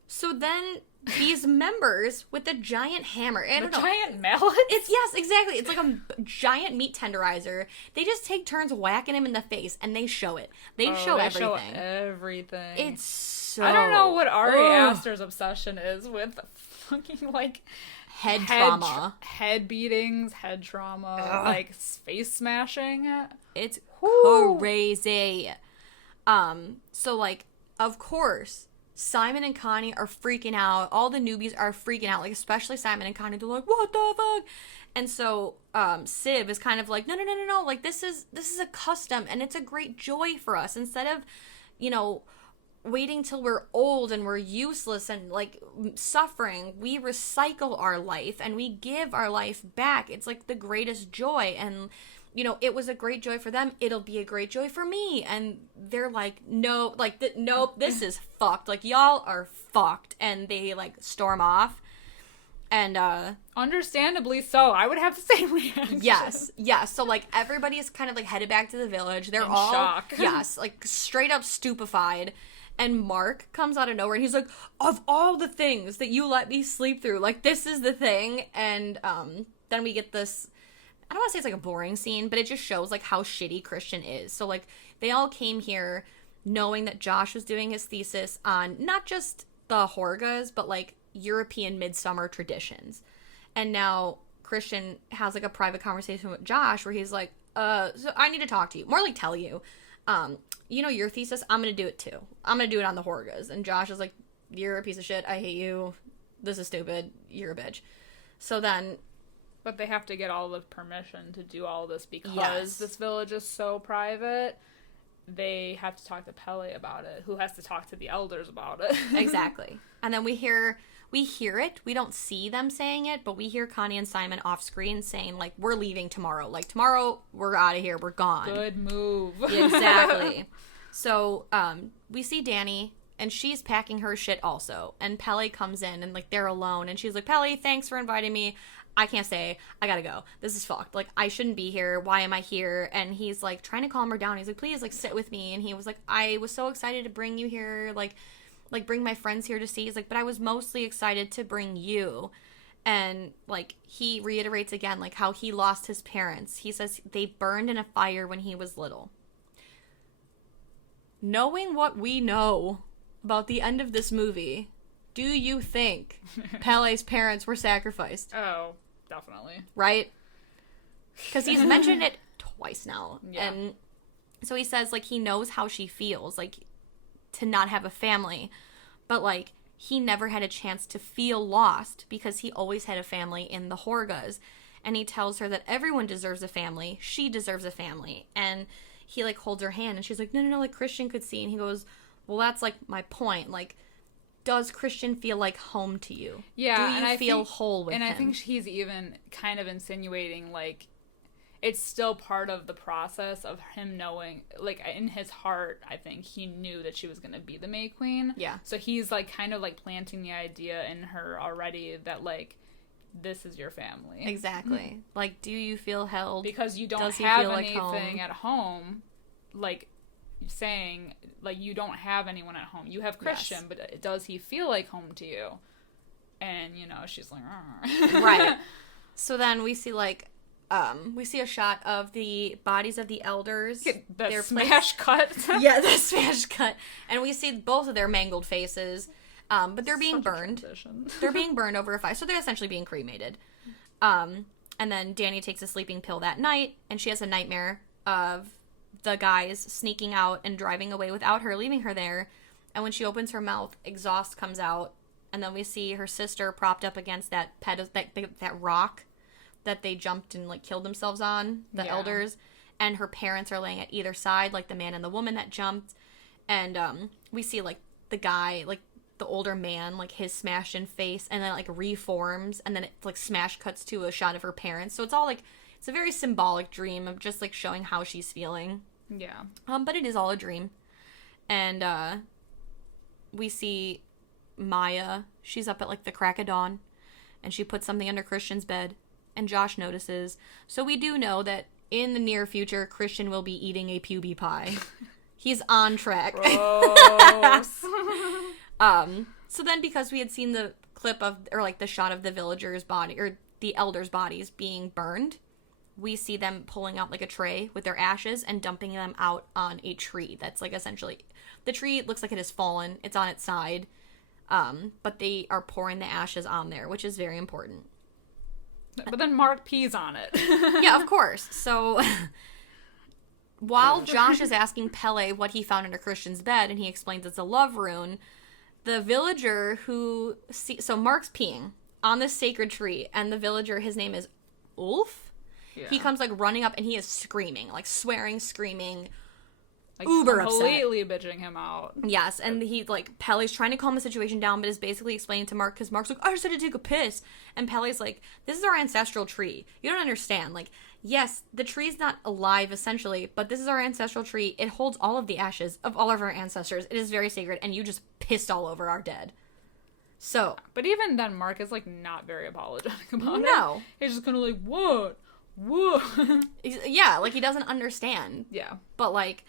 So then these members with the giant hammer, I don't know, giant mallet? Yes, exactly. It's like a giant meat tenderizer. They just take turns whacking him in the face, and they show it. They show everything. Everything. It's so... I don't know what Ari Aster's obsession is with fucking, like... Head trauma. Head beatings, head trauma, like, face smashing. It's crazy. So, like, of course, Simon and Connie are freaking out. All the newbies are freaking out, like, especially Simon and Connie. They're like, what the fuck? And so Siv is kind of like, no. Like, this is a custom, and it's a great joy for us. Instead of, you know, waiting till we're old and we're useless and, like, suffering, we recycle our life and we give our life back. It's, like, the greatest joy. And, you know, it was a great joy for them. It'll be a great joy for me. And they're like, no, like, nope, this is fucked. Like, y'all are fucked. And they, like, storm off. And, understandably so. I would have the same reaction. Yes. So, like, everybody's kind of, like, headed back to the village. They're in all... shock. Yes, like, straight up stupefied. And Mark comes out of nowhere, and he's like, of all the things that you let me sleep through, like, this is the thing. And then we get this... I don't want to say it's, like, a boring scene, but it just shows, like, how shitty Christian is. So, like, they all came here knowing that Josh was doing his thesis on not just the Horgas, but, like, European midsummer traditions. And now Christian has, like, a private conversation with Josh where he's like, so I need to talk to you. More like tell you. You know your thesis? I'm going to do it too. I'm going to do it on the Horgas. And Josh is like, you're a piece of shit. I hate you. This is stupid. You're a bitch. So then... But they have to get all the permission to do all this because this village is so private. They have to talk to Pele about it, who has to talk to the elders about it. Exactly. And then we hear it. We don't see them saying it, but we hear Connie and Simon off screen saying, like, we're leaving tomorrow. Like, tomorrow, we're out of here. We're gone. Good move. Exactly. So, we see Danny, and she's packing her shit also. And Pele comes in, and, like, they're alone. And she's like, Pele, thanks for inviting me. I can't stay. I gotta go. This is fucked. Like, I shouldn't be here. Why am I here? And he's, like, trying to calm her down. He's like, please, like, sit with me. And he was like, I was so excited to bring you here. Like, bring my friends here to see. He's like, but I was mostly excited to bring you. And, like, he reiterates again, like, how he lost his parents. He says they burned in a fire when he was little. Knowing what we know about the end of this movie, do you think Pele's parents were sacrificed? Oh, definitely. Right? Because he's mentioned it twice now. Yeah. And so he says, like, he knows how she feels, like, to not have a family. But, like, he never had a chance to feel lost because he always had a family in the Horgas. And he tells her that everyone deserves a family. She deserves a family. And he, like, holds her hand. And she's like, no, like, Christian could see. And he goes, well, that's, like, my point. Like, does Christian feel like home to you? Yeah. Do you feel whole with him? And I think he's even kind of insinuating, like, it's still part of the process of him knowing, like, in his heart, I think he knew that she was going to be the May Queen. Yeah. So he's, like, kind of, like, planting the idea in her already that, like, this is your family. Exactly. Like, do you feel held? Because you don't have anything at home, like, saying, like, you don't have anyone at home. You have Christian, but does he feel like home to you? And, you know, she's like, right. So then we see, like, we see a shot of the bodies of the elders. The smash cut. Yeah, the smash cut. And we see both of their mangled faces. But they're being burned. They're being burned over a fire. So they're essentially being cremated. And then Dani takes a sleeping pill that night, and she has a nightmare of the guys sneaking out and driving away without her, leaving her there. And when she opens her mouth, exhaust comes out. And then we see her sister propped up against that rock that they jumped and, like, killed themselves on, the elders. And her parents are laying at either side, like the man and the woman that jumped. And we see, like, the guy, like, the older man, like, his smashed in face, and then, like, reforms, and then it, like, smash cuts to a shot of her parents. So it's all, like, it's a very symbolic dream of just, like, showing how she's feeling. Yeah. But it is all a dream. And we see Maya. She's up at, like, the crack of dawn, and she puts something under Christian's bed, and Josh notices. So we do know that in the near future, Christian will be eating a puby pie. He's on track. Gross. So then, because we had seen the clip of, or, like, the shot of the villagers' body, or the elders' bodies being burned, we see them pulling out, like, a tray with their ashes and dumping them out on a tree. That's, like, essentially, the tree looks like it has fallen. It's on its side. But they are pouring the ashes on there, which is very important. But then Mark pees on it. Yeah, of course. So while Josh is asking Pele what he found under Christian's bed, and he explains it's a love rune, the villager who... So Mark's peeing on this sacred tree, and the villager, his name is Ulf. Yeah. He comes, like, running up, and he is screaming, like, swearing, screaming, like, uber upset. Completely bitching him out. Yes, and he, like, Pele's trying to calm the situation down, but is basically explaining to Mark, because Mark's like, I just had to take a piss. And Pele's like, this is our ancestral tree. You don't understand. Like, yes, the tree's not alive, essentially, but this is our ancestral tree. It holds all of the ashes of all of our ancestors. It is very sacred, and you just pissed all over our dead. So. But even then, Mark is, like, not very apologetic about it. No. He's just kind of like, what? Yeah, like, he doesn't understand. Yeah. But, like,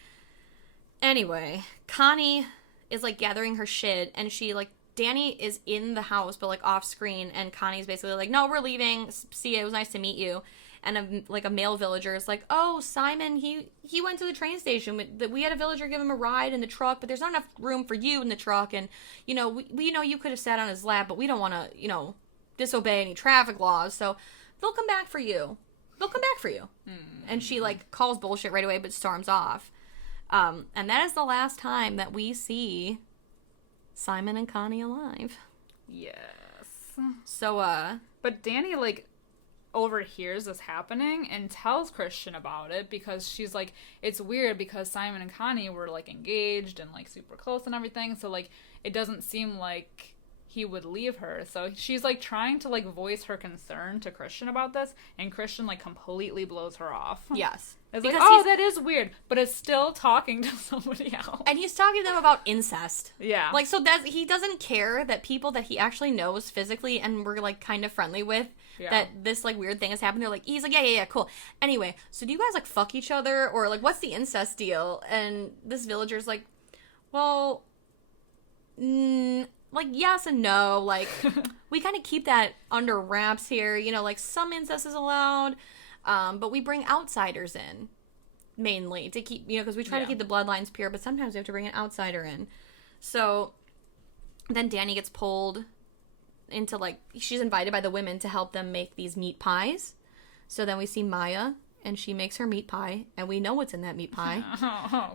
anyway, Connie is, like, gathering her shit, and she, like, Dani is in the house, but, like, off screen, and Connie's basically like, no, we're leaving. See you. It was nice to meet you. And, a male villager is like, oh, Simon, he went to the train station. We had a villager give him a ride in the truck, but there's not enough room for you in the truck, and, you know, we know you could have sat on his lap, but we don't want to, you know, disobey any traffic laws, so they'll come back for you. And she, like, calls bullshit right away, but storms off. And that is the last time that we see Simon and Connie alive. Yes. So, But Dani, like, overhears this happening and tells Christian about it, because she's like, it's weird because Simon and Connie were, like, engaged and, like, super close and everything, so, like, it doesn't seem like he would leave her. So she's, like, trying to, like, voice her concern to Christian about this, and Christian, like, completely blows her off. Yes. It's because, like, oh, that is weird, but it's still talking to somebody else. And he's talking to them about incest. Yeah. Like, so he doesn't care that people that he actually knows physically and we're, like, kind of friendly with, that this, like, weird thing has happened. They're like, he's like, yeah, cool. Anyway, so do you guys, like, fuck each other? Or, like, what's the incest deal? And this villager's like, well, like, yes and no. Like, we kind of keep that under wraps here. You know, like, some incest is allowed, but we bring outsiders in, mainly, to keep, you know, because we try to keep the bloodlines pure, but sometimes we have to bring an outsider in. So Then Danny gets pulled into, like, she's invited by the women to help them make these meat pies. So then we see Maya, and she makes her meat pie, and we know what's in that meat pie.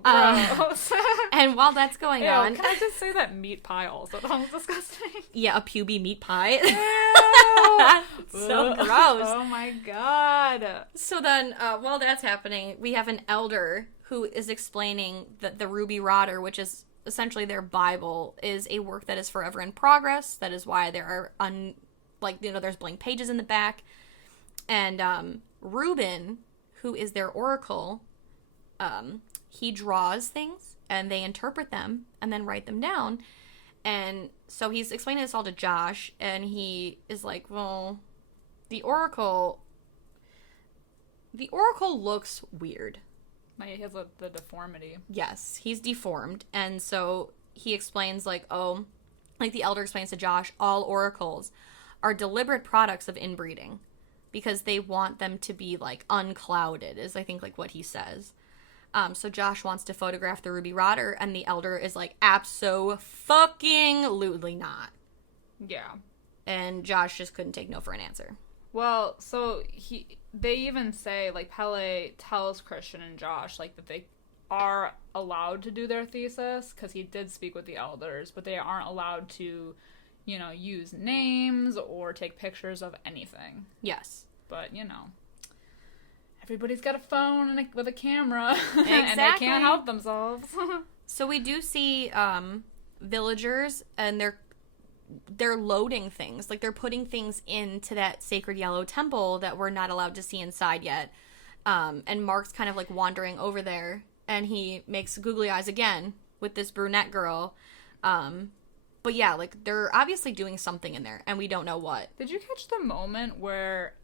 Gross. And while that's going on... Can I just say that meat pie also sounds disgusting? Yeah, a puby meat pie. So gross. Oh my god. So then, while that's happening, we have an elder who is explaining that the Ruby Rotter, which is essentially their Bible, is a work that is forever in progress. That is why there are, there's blank pages in the back. And Reuben, who is their oracle, he draws things, and they interpret them, and then write them down. And so he's explaining this all to Josh, and he is like, well, the oracle looks weird. He has the deformity. Yes, he's deformed. And so he explains, like, the elder explains to Josh, all oracles are deliberate products of inbreeding because they want them to be, like, unclouded, is I think, like, what he says. So Josh wants to photograph the Ruby Rotter, and the elder is like, abso-fucking-lutely not. Yeah. And Josh just couldn't take no for an answer. Well, so they even say, like, Pele tells Christian and Josh, like, that they are allowed to do their thesis, because he did speak with the elders, but they aren't allowed to, use names or take pictures of anything. Yes. But, everybody's got a phone with a camera, Exactly. And they can't help themselves. So we do see villagers, and they're loading things. Like, they're putting things into that sacred yellow temple that we're not allowed to see inside yet. And Mark's kind of, like, wandering over there, and he makes googly eyes again with this brunette girl. But yeah, like, they're obviously doing something in there, and we don't know what. Did you catch the moment where...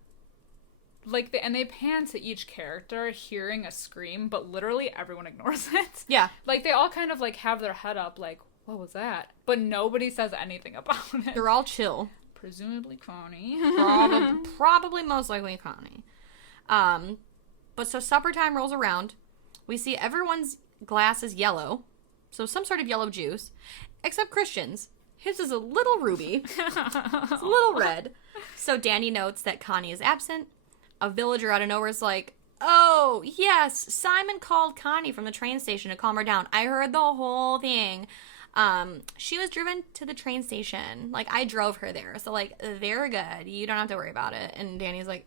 Like, they pan to each character hearing a scream, but literally everyone ignores it. Yeah. Like, they all kind of, like, have their head up, like, what was that? But nobody says anything about it. They're all chill. Presumably Connie. Probably most likely Connie. But so supper time rolls around. We see everyone's glass is yellow. So some sort of yellow juice. Except Christian's. His is a little ruby. It's a little red. So Danny notes that Connie is absent. A villager out of nowhere is like, oh, yes, Simon called Connie from the train station to calm her down. I heard the whole thing. She was driven to the train station. Like, I drove her there. So, like, they're good. You don't have to worry about it. And Danny's like,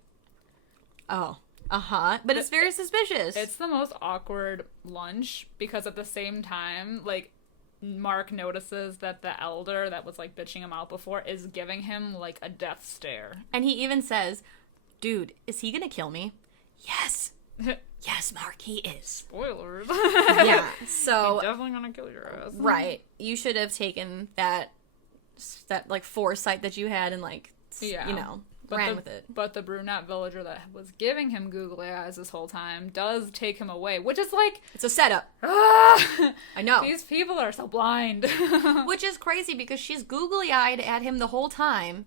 oh, uh-huh. But it's very suspicious. It's the most awkward lunch because at the same time, like, Mark notices that the elder that was, like, bitching him out before is giving him, like, a death stare. And he even says... Dude, is he gonna kill me? Yes. Yes, Mark, he is. Spoilers. Yeah, so... He's definitely gonna kill your ass. Right. You should have taken that like, foresight that you had and, like, ran with it. But the brunette villager that was giving him googly eyes this whole time does take him away, which is like... It's a setup. I know. These people are so blind. Which is crazy because she's googly-eyed at him the whole time.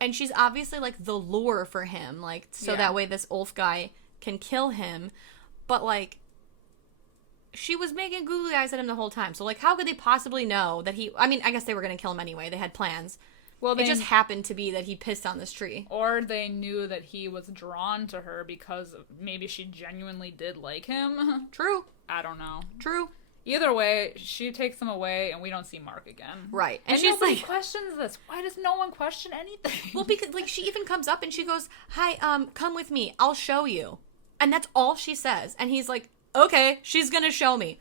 And she's obviously, like, the lure for him, like, so that way this Ulf guy can kill him. But, like, she was making googly eyes at him the whole time. So, like, how could they possibly know that he... I mean, I guess they were going to kill him anyway. They had plans. Well, it just happened to be that he pissed on this tree. Or they knew that he was drawn to her because maybe she genuinely did like him. True. I don't know. True. Either way, she takes him away, and we don't see Mark again. Right. And she's like, questions this. Why does no one question anything? Well, because, like, she even comes up and she goes, hi, come with me. I'll show you. And that's all she says. And he's like, okay, she's gonna show me.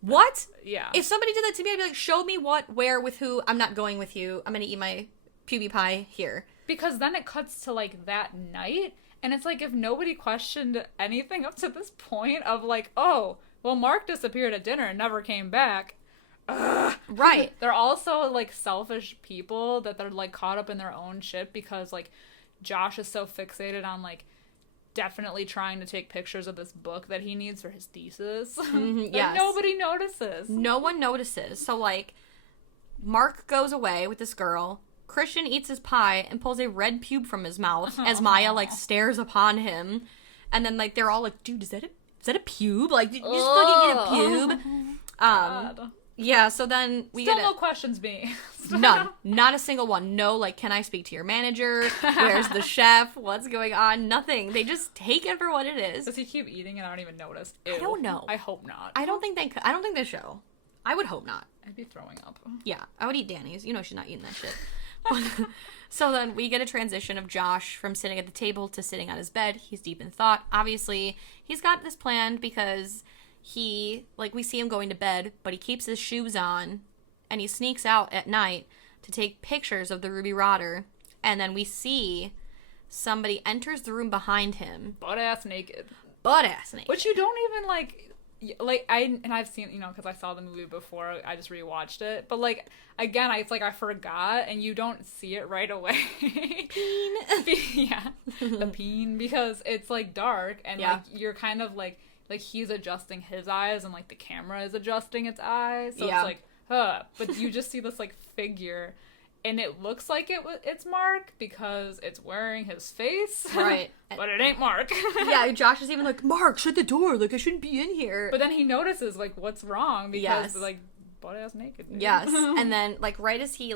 What? Yeah. If somebody did that to me, I'd be like, show me what, where, with who. I'm not going with you. I'm gonna eat my puby pie here. Because then it cuts to, like, that night, and it's like, if nobody questioned anything up to this point of, like, oh... Well, Mark disappeared at dinner and never came back. Ugh. Right. They're also, like, selfish people that they're, like, caught up in their own shit because, like, Josh is so fixated on, like, definitely trying to take pictures of this book that he needs for his thesis. Mm-hmm, yes. Nobody notices. No one notices. So, like, Mark goes away with this girl. Christian eats his pie and pulls a red pube from his mouth as Maya, like, stares upon him. And then, like, they're all like, dude, is that a pube? Like, you just fucking eat a pube? Yeah, so then we Still no questions being None. Not a single one. No, like, can I speak to your manager? Where's the chef? What's going on? Nothing. They just take it for what it is. Does he keep eating and I don't even notice? Ew. I don't know. I hope not. I don't think they show. I would hope not. I'd be throwing up. Yeah, I would eat Danny's. You know she's not eating that shit. But, so then we get a transition of Josh from sitting at the table to sitting on his bed. He's deep in thought. Obviously, he's got this planned because we see him going to bed, but he keeps his shoes on, and he sneaks out at night to take pictures of the Ruby Rotter, and then we see somebody enters the room behind him. Butt-ass naked. Which you don't even, I've seen, because I saw the movie before, I just rewatched it, but, again, it's like I forgot, and you don't see it right away. Peen. Yeah, the peen, because it's, dark, and, you're kind of, he's adjusting his eyes, and, the camera is adjusting its eyes, so it's but you just see this, figure, and it looks like it's Mark because it's wearing his face. Right. But it ain't Mark. Yeah, Josh is even like, Mark, shut the door. I shouldn't be in here. But then he notices, what's wrong because, butt-ass naked. Dude. Yes. And then, right as he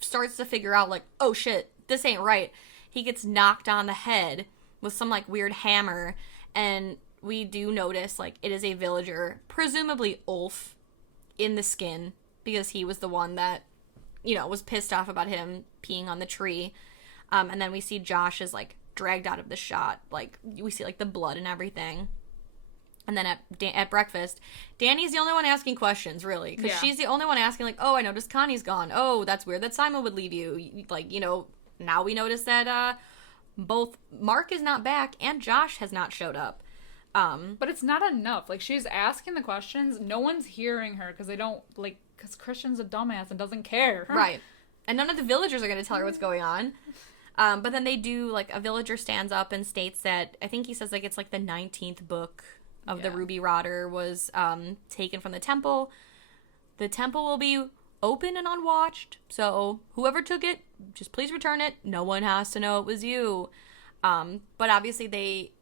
starts to figure out, oh, shit, this ain't right, he gets knocked on the head with some, weird hammer. And we do notice, it is a villager, presumably Ulf, in the skin, because he was the one that, was pissed off about him peeing on the tree. And then we see Josh is, dragged out of the shot. We see, the blood and everything. And then at breakfast, Danny's the only one asking questions, really. Because she's the only one asking, oh, I noticed Connie's gone. Oh, that's weird that Simon would leave you. Now we notice that both Mark is not back and Josh has not showed up. But it's not enough. She's asking the questions. No one's hearing her because they don't, because Christian's a dumbass and doesn't care. Right. And none of the villagers are going to tell her what's going on. But then they do, a villager stands up and states that, I think he says, it's the 19th book of the Ruby Rotter was taken from the temple. The temple will be open and unwatched, so whoever took it, just please return it. No one has to know it was you. But obviously they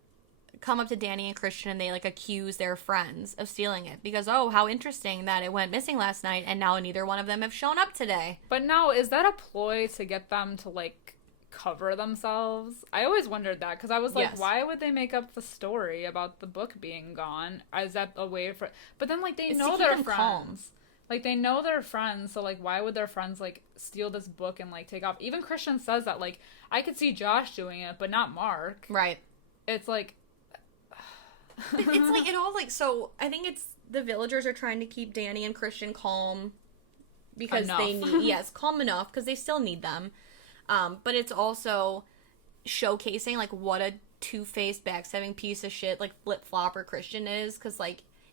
come up to Danny and Christian and they accuse their friends of stealing it because, oh, how interesting that it went missing last night and now neither one of them have shown up today. But now, is that a ploy to get them to cover themselves? I always wondered that because I was why would they make up the story about the book being gone? Is that a way for... But then they know they're friends. Calm. They know they're friends, so why would their friends steal this book and take off? Even Christian says that I could see Josh doing it but not Mark. Right. It's it's it all so I think it's the villagers are trying to keep Danny and Christian calm because they need calm enough because they still need them, but it's also showcasing what a two-faced backstabbing piece of shit flip-flopper Christian is because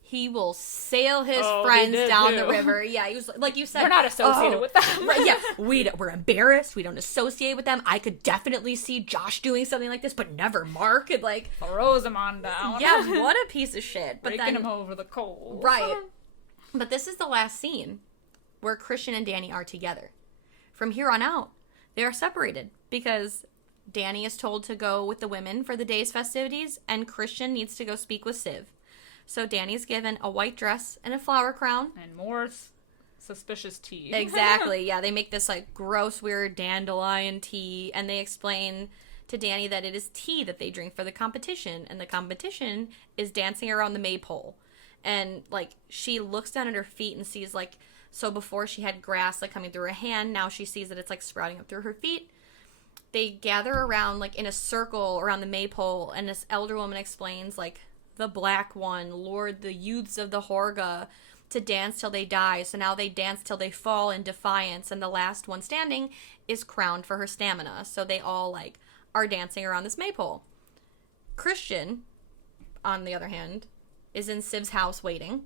he will sail his friends down the river. Yeah, he was you said. We're not associated with them. Right, yeah, we're embarrassed. We don't associate with them. I could definitely see Josh doing something like this, but never Mark. And throws him on down. Yeah, what a piece of shit. But breaking him over the coals. Right. But this is the last scene where Christian and Danny are together. From here on out, they are separated because Danny is told to go with the women for the day's festivities, and Christian needs to go speak with Siv. So Danny's given a white dress and a flower crown. And more suspicious tea. Exactly, yeah. They make this, gross, weird dandelion tea. And they explain to Danny that it is tea that they drink for the competition. And the competition is dancing around the maypole. And, she looks down at her feet and sees, so before she had grass, coming through her hand. Now she sees that it's, sprouting up through her feet. They gather around, in a circle around the maypole. And this elder woman explains, the Black One, Lord, the youths of the Horga, to dance till they die. So now they dance till they fall in defiance, and the last one standing is crowned for her stamina. So they all, are dancing around this maypole. Christian, on the other hand, is in Siv's house waiting,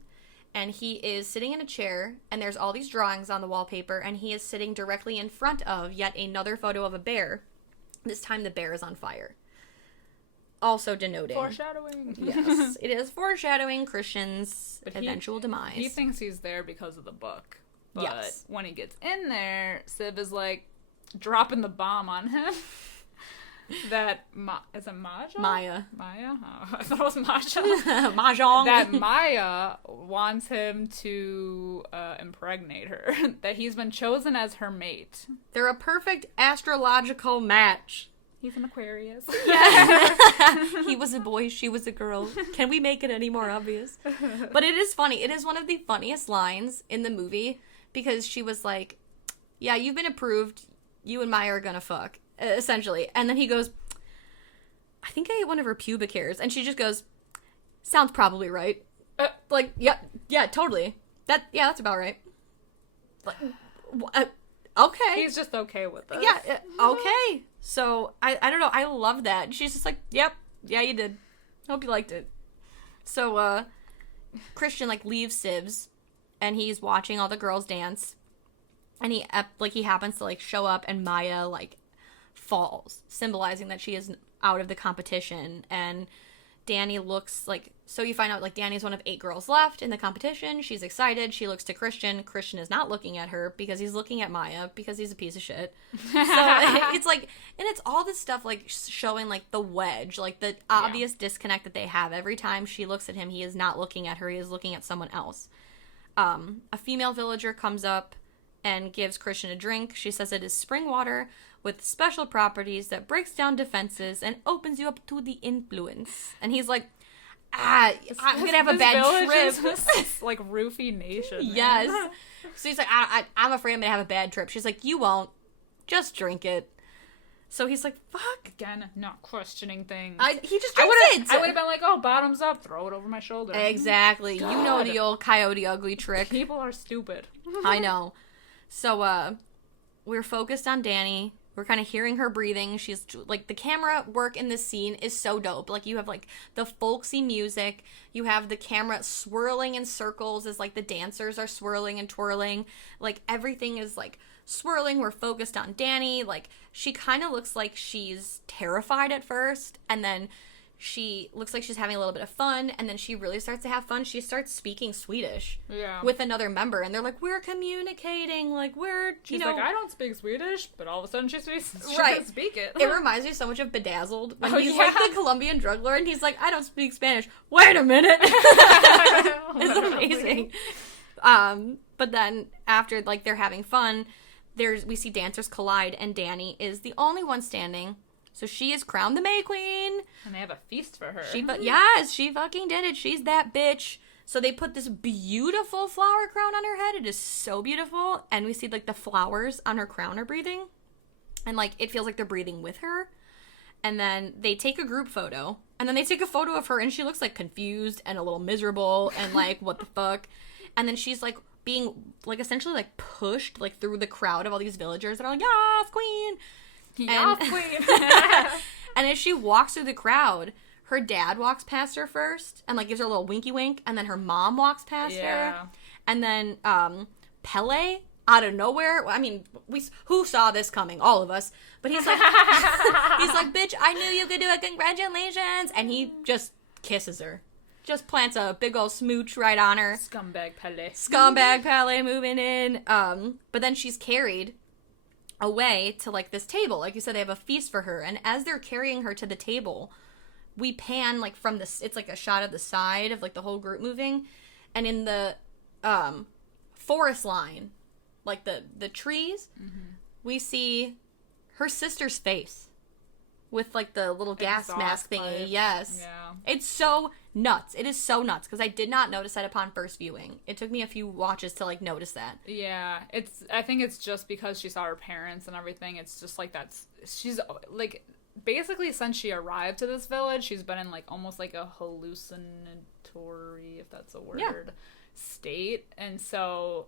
and he is sitting in a chair, and there's all these drawings on the wallpaper, and he is sitting directly in front of yet another photo of a bear. This time the bear is on fire. Also denoting... Foreshadowing. Yes, it is foreshadowing Christian's eventual demise. He thinks he's there because of the book. But yes. When he gets in there, Siv is, dropping the bomb on him. that is it Maja? Maya. Maya? Oh, I thought it was Maja. Mahjong. That Maya wants him to impregnate her. That he's been chosen as her mate. They're a perfect astrological match. He's an Aquarius. Yeah. He was a boy, she was a girl. Can we make it any more obvious? But it is funny. It is one of the funniest lines in the movie because she was like, yeah, you've been approved. You and Maya are gonna fuck, essentially. And then he goes, I think I ate one of her pubic hairs. And she just goes, sounds probably right. Like, yeah, totally. That's about right. Like, okay. He's just okay with it. Yeah, okay. So, I don't know. I love that. She's just like, yep. Yeah, you did. Hope you liked it. So, Christian, like, leaves Siv's, and he's watching all the girls dance. And he happens to, like, show up, and Maya, like, falls, symbolizing that she is out of the competition. And Danny looks like, so you find out, like, Danny's one of 8 girls left in the competition. She's excited. She looks to Christian. Christian is not looking at her because he's looking at Maya because he's a piece of shit. So it's like, and it's all this stuff, like, showing, like, the wedge, like, the obvious disconnect that they have. Every time she looks at him, he is not looking at her. He is looking at someone else. A female villager comes up and gives Christian a drink. She says it is spring water with special properties that breaks down defenses and opens you up to the influence. And he's like, I'm gonna have a bad trip. Is like roofie nation. Yes. So he's like, I'm afraid I'm gonna have a bad trip. She's like, you won't. Just drink it. So he's like, fuck. Again, not questioning things. He just drinks it. I would have been like, oh, bottoms up, throw it over my shoulder. Exactly. God. You know the old Coyote Ugly trick. People are stupid. I know. So, we're focused on Danny. We're kind of hearing her breathing. She's, like, the camera work in this scene is so dope. Like, you have, like, the folksy music. You have the camera swirling in circles as, like, the dancers are swirling and twirling. Like, everything is, like, swirling. We're focused on Danny. Like, she kind of looks like she's terrified at first, and then she looks like she's having a little bit of fun, and then she really starts to have fun. She starts speaking Swedish with another member, and they're like, we're communicating, like, She's like, I don't speak Swedish, but all of a sudden she can speak it. It reminds me so much of Bedazzled, when he's like the Colombian drug lord, and he's like, I don't speak Spanish. Wait a minute! It's amazing. But then, after, like, they're having fun, we see dancers collide, and Danny is the only one standing. So she is crowned the May Queen. And they have a feast for her. Yes, she fucking did it. She's that bitch. So they put this beautiful flower crown on her head. It is so beautiful. And we see, like, the flowers on her crown are breathing. And, like, it feels like they're breathing with her. And then they take a group photo. And then they take a photo of her, and she looks, like, confused and a little miserable and, like, what the fuck. And then she's, like, being, like, essentially, like, pushed, like, through the crowd of all these villagers that are like, yes, queen! And as she walks through the crowd, her dad walks past her first and, like, gives her a little winky wink, and then her mom walks past her, and then Pele out of nowhere, I mean, who saw this coming? All of us. But he's like, bitch, I knew you could do it, congratulations, and he just kisses her, just plants a big old smooch right on her. Scumbag Pele moving in. But then she's carried away to, like, this table. Like you said, they have a feast for her, and as they're carrying her to the table, we pan, like, from this, it's like a shot of the side of, like, the whole group moving, and in the forest line, like the trees, we see her sister's face with, like, the little gas mask thingy. Yes. Yeah. It's so nuts. It is so nuts, because I did not notice that upon first viewing. It took me a few watches to, like, notice that. Yeah. I think it's just because she saw her parents and everything. It's just, like, she's, like, basically since she arrived to this village, she's been in, like, almost like a hallucinatory, if that's a word, state. And so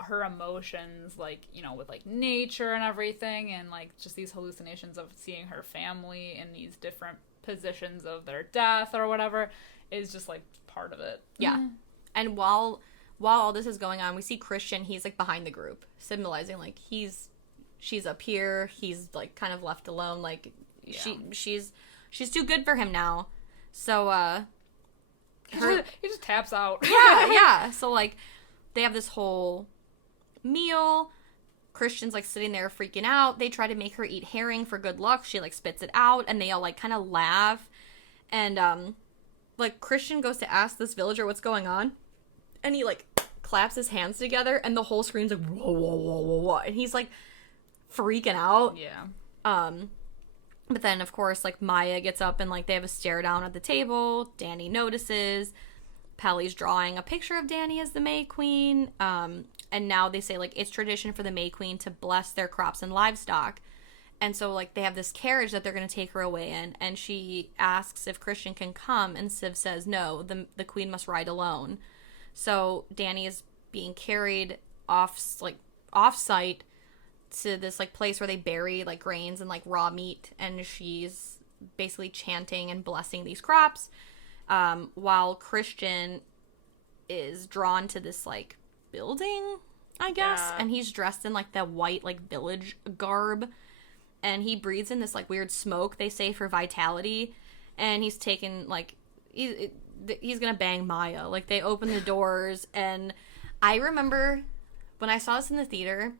her emotions, like, you know, with, like, nature and everything, and, like, just these hallucinations of seeing her family in these different positions of their death or whatever, is just, like, part of it. Yeah. And while all this is going on, we see Christian, he's, like, behind the group, symbolizing, like, she's up here, he's, like, kind of left alone, like, she's too good for him now. So, he just taps out. Yeah. So, like, they have this whole meal. Christian's, like, sitting there freaking out. They try to make her eat herring for good luck. She, like, spits it out, and they all, like, kind of laugh. And, like, Christian goes to ask this villager what's going on, and he, like, claps his hands together, and the whole screen's like, whoa, whoa, whoa, whoa, whoa, and he's, like, freaking out. Yeah. But then, of course, like, Maya gets up, and, like, they have a stare down at the table. Danny notices. Pele's drawing a picture of Danny as the May Queen, and now they say, like, it's tradition for the May Queen to bless their crops and livestock. And so, like, they have this carriage that they're going to take her away in, and she asks if Christian can come, and Civ says no, the queen must ride alone. So Danny is being carried off-site to this, like, place where they bury, like, grains and, like, raw meat, and she's basically chanting and blessing these crops, while Christian is drawn to this, like, building, I guess, and he's dressed in, like, the white, like, village garb, and he breathes in this, like, weird smoke, they say, for vitality, and he's taken, like, he's gonna bang Maya. Like, they open the doors, and I remember when I saw this in the theater,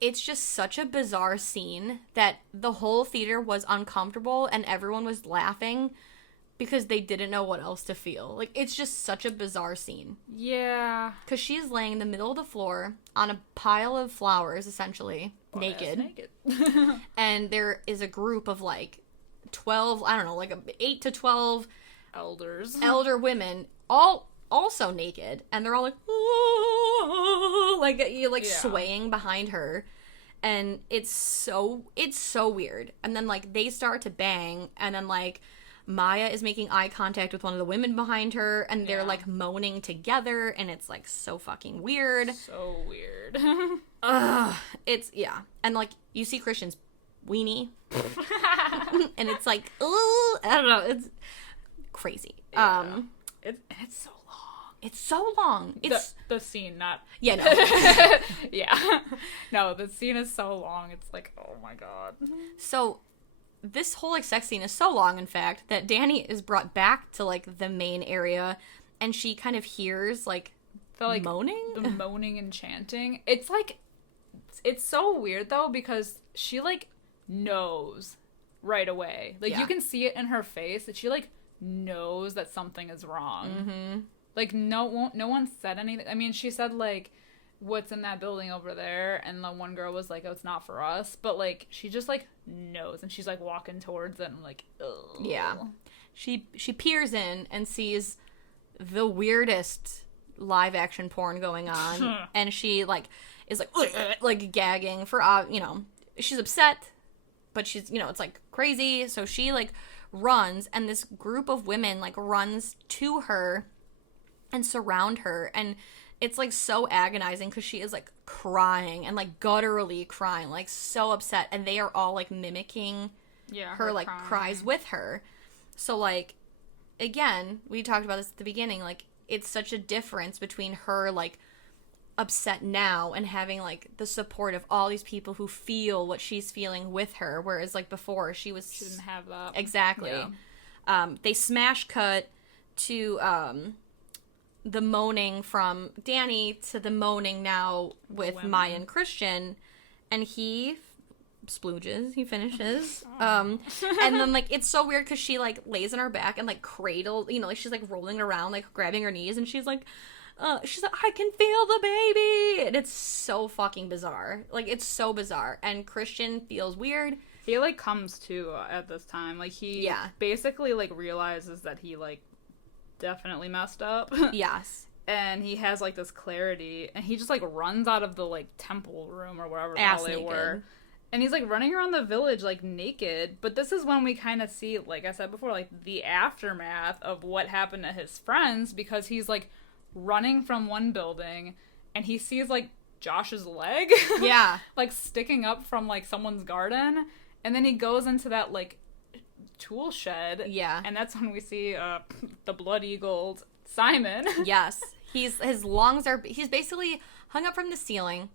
it's just such a bizarre scene that the whole theater was uncomfortable, and everyone was laughing because they didn't know what else to feel. Like, it's just such a bizarre scene. Yeah. Because she's laying in the middle of the floor on a pile of flowers, essentially, naked. And there is a group of, like, 12, I don't know, like, 8 to 12 elder women, all also naked, and they're all like, oh, like swaying behind her, and it's so weird. And then, like, they start to bang, and then, like, Maya is making eye contact with one of the women behind her, and they're, like, moaning together, and it's, like, so fucking weird. So weird. It's, and, like, you see Christian's weenie, and it's like, ooh, I don't know, it's crazy. Yeah. It's so long. It's so long. It's the scene, not... Yeah, no. Yeah. No, the scene is so long. It's like, oh my god. So, this whole, like, sex scene is so long, in fact, that Danny is brought back to, like, the main area, and she kind of hears, like, the, like, moaning? The moaning and chanting. It's, like, it's so weird, though, because she, like, knows right away. Like, you can see it in her face that she, like, knows that something is wrong. Mm-hmm. Like, no one said anything. I mean, she said, like, what's in that building over there, and the one girl was like, oh, it's not for us, but, like, she just, like, knows, and she's, like, walking towards it, and I'm like, ugh. Yeah. She peers in and sees the weirdest live action porn going on, and she, like, is like gagging for, you know, she's upset, but she's, you know, it's, like, crazy, so she, like, runs, and this group of women, like, runs to her and surround her, and it's, like, so agonizing because she is, like, crying and, like, gutturally crying, like, so upset, and they are all, like, mimicking her like, crying. Cries with her. So, like, again, we talked about this at the beginning, like, it's such a difference between her, like, upset now and having, like, the support of all these people who feel what she's feeling with her, whereas, like, before she didn't have that. Exactly. Yeah. They smash cut to the moaning from Danny to the moaning now with Maya and Christian, and he splooges, he finishes. And then, like, it's so weird because she, like, lays on her back and, like, cradles, you know, like, she's, like, rolling around, like, grabbing her knees, and she's like, I can feel the baby, and it's so fucking bizarre. Like, it's so bizarre, and Christian feels weird. He, like, comes to at this time, like, he basically, like, realizes that he, like, definitely messed up. Yes. And he has, like, this clarity, and he just, like, runs out of the, like, temple room or wherever they were. And he's, like, running around the village, like, naked. But this is when we kind of see, like I said before, like, the aftermath of what happened to his friends, because he's, like, running from one building, and he sees, like, Josh's leg. Yeah. Like, sticking up from, like, someone's garden. And then he goes into that, like, tool shed. Yeah. And that's when we see the blood-eagled Simon. Yes. He's basically hung up from the ceiling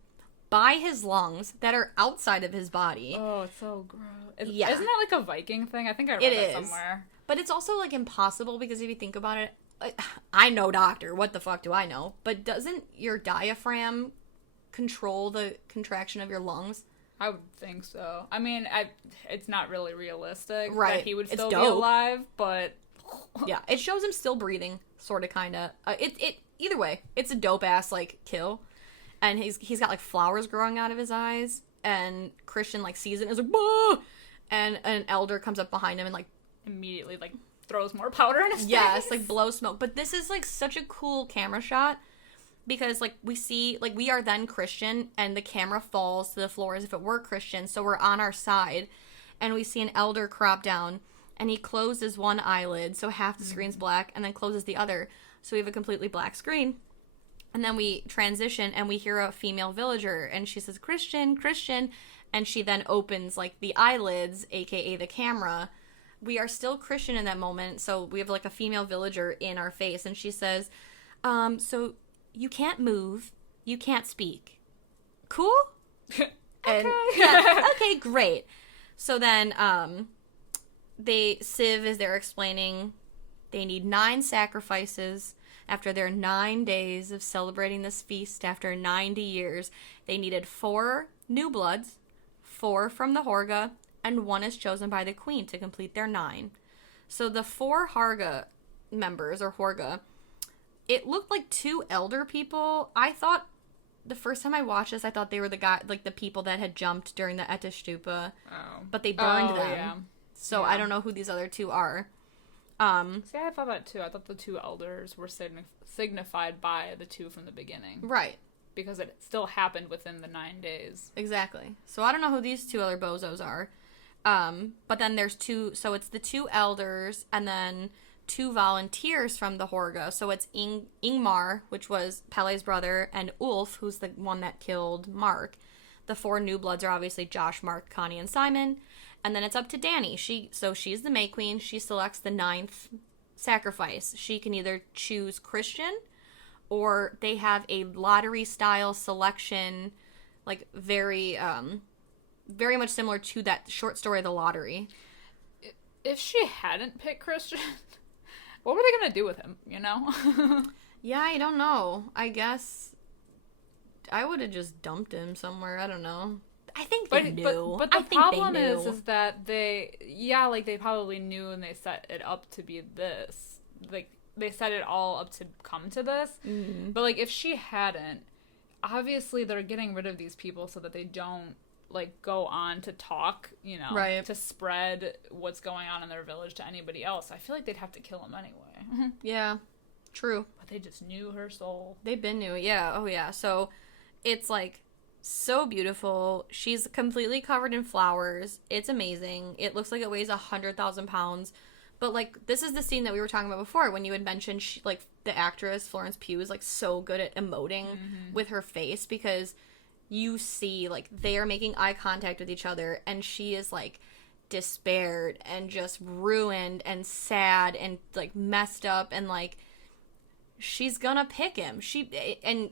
by his lungs that are outside of his body. Oh, it's so gross. Isn't that like a Viking thing? I think I read it somewhere. But it's also, like, impossible because if you think about it, I know doctor, what the fuck do I know? But doesn't your diaphragm control the contraction of your lungs? I would think so. I mean, it's not really realistic right. that he would still be alive, but yeah, it shows him still breathing, sort of, kind of. Either way, it's a dope ass like kill, and he's got like flowers growing out of his eyes, and Christian like sees it and is like, "Bah!" And an elder comes up behind him and like immediately like throws more powder in his face. Yes, like blows smoke. But this is like such a cool camera shot. Because, like, we see, like, we are then Christian, and the camera falls to the floor as if it were Christian, so we're on our side, and we see an elder crop down, and he closes one eyelid, so half the screen's black, and then closes the other, so we have a completely black screen. And then we transition, and we hear a female villager, and she says, "Christian, Christian," and she then opens, like, the eyelids, aka the camera. We are still Christian in that moment, so we have, like, a female villager in our face, and she says, so... you can't move, you can't speak. Cool? And, okay, great. So then, Civ, as they're explaining, they need 9 sacrifices after their 9 days of celebrating this feast after 90 years. They needed 4 new bloods, 4 from the Horga, and 1 is chosen by the queen to complete their 9. So the 4 Harga members, or Horga, it looked like 2 elder people. I thought, the first time I watched this, I thought they were the people that had jumped during the Eteshtupa. Oh. But they burned them. Yeah. So I don't know who these other 2 are. See, I thought that too. I thought the 2 elders were signified by the 2 from the beginning. Right. Because it still happened within the 9 days. Exactly. So I don't know who these 2 other bozos are. But then there's 2, so it's the 2 elders, and then 2 volunteers from the Horga. So it's Ingmar, which was Pele's brother, and Ulf, who's the one that killed Mark. The 4 new bloods are obviously Josh, Mark, Connie, and Simon. And then it's up to Dani. She's the May Queen. She selects the 9th sacrifice. She can either choose Christian, or they have a lottery-style selection, like very much similar to that short story, The Lottery. If she hadn't picked Christian... what were they going to do with him, you know? Yeah, I don't know. I guess I would have just dumped him somewhere. I don't know. I think they knew. But the problem is that they probably knew, and they set it up to be this. Like, they set it all up to come to this. Mm-hmm. But, like, if she hadn't, obviously they're getting rid of these people so that they don't, like, go on to talk, you know, right, to spread what's going on in their village to anybody else. I feel like they'd have to kill him anyway. Yeah, true. But they just knew her soul. They've been knew it, yeah. Oh, yeah. So it's, like, so beautiful. She's completely covered in flowers. It's amazing. It looks like it weighs 100,000 pounds. But, like, this is the scene that we were talking about before when you had mentioned, the actress, Florence Pugh, is, like, so good at emoting with her face, because you see, like, they are making eye contact with each other, and she is, like, despaired and just ruined and sad and, like, messed up, and, like, she's gonna pick him. And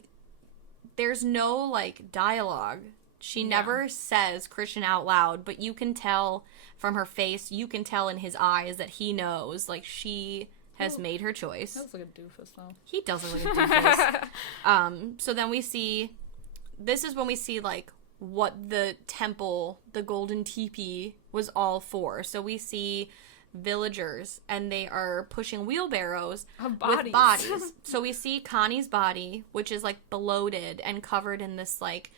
there's no, like, dialogue. She never says Christian out loud, but you can tell from her face, you can tell in his eyes that he knows, like, she has made her choice. He looks like a doofus, though. He does look like a doofus. So then we see... this is when we see, like, what the temple, the golden teepee, was all for. So we see villagers, and they are pushing wheelbarrows with bodies. So we see Connie's body, which is, like, bloated and covered in this, like,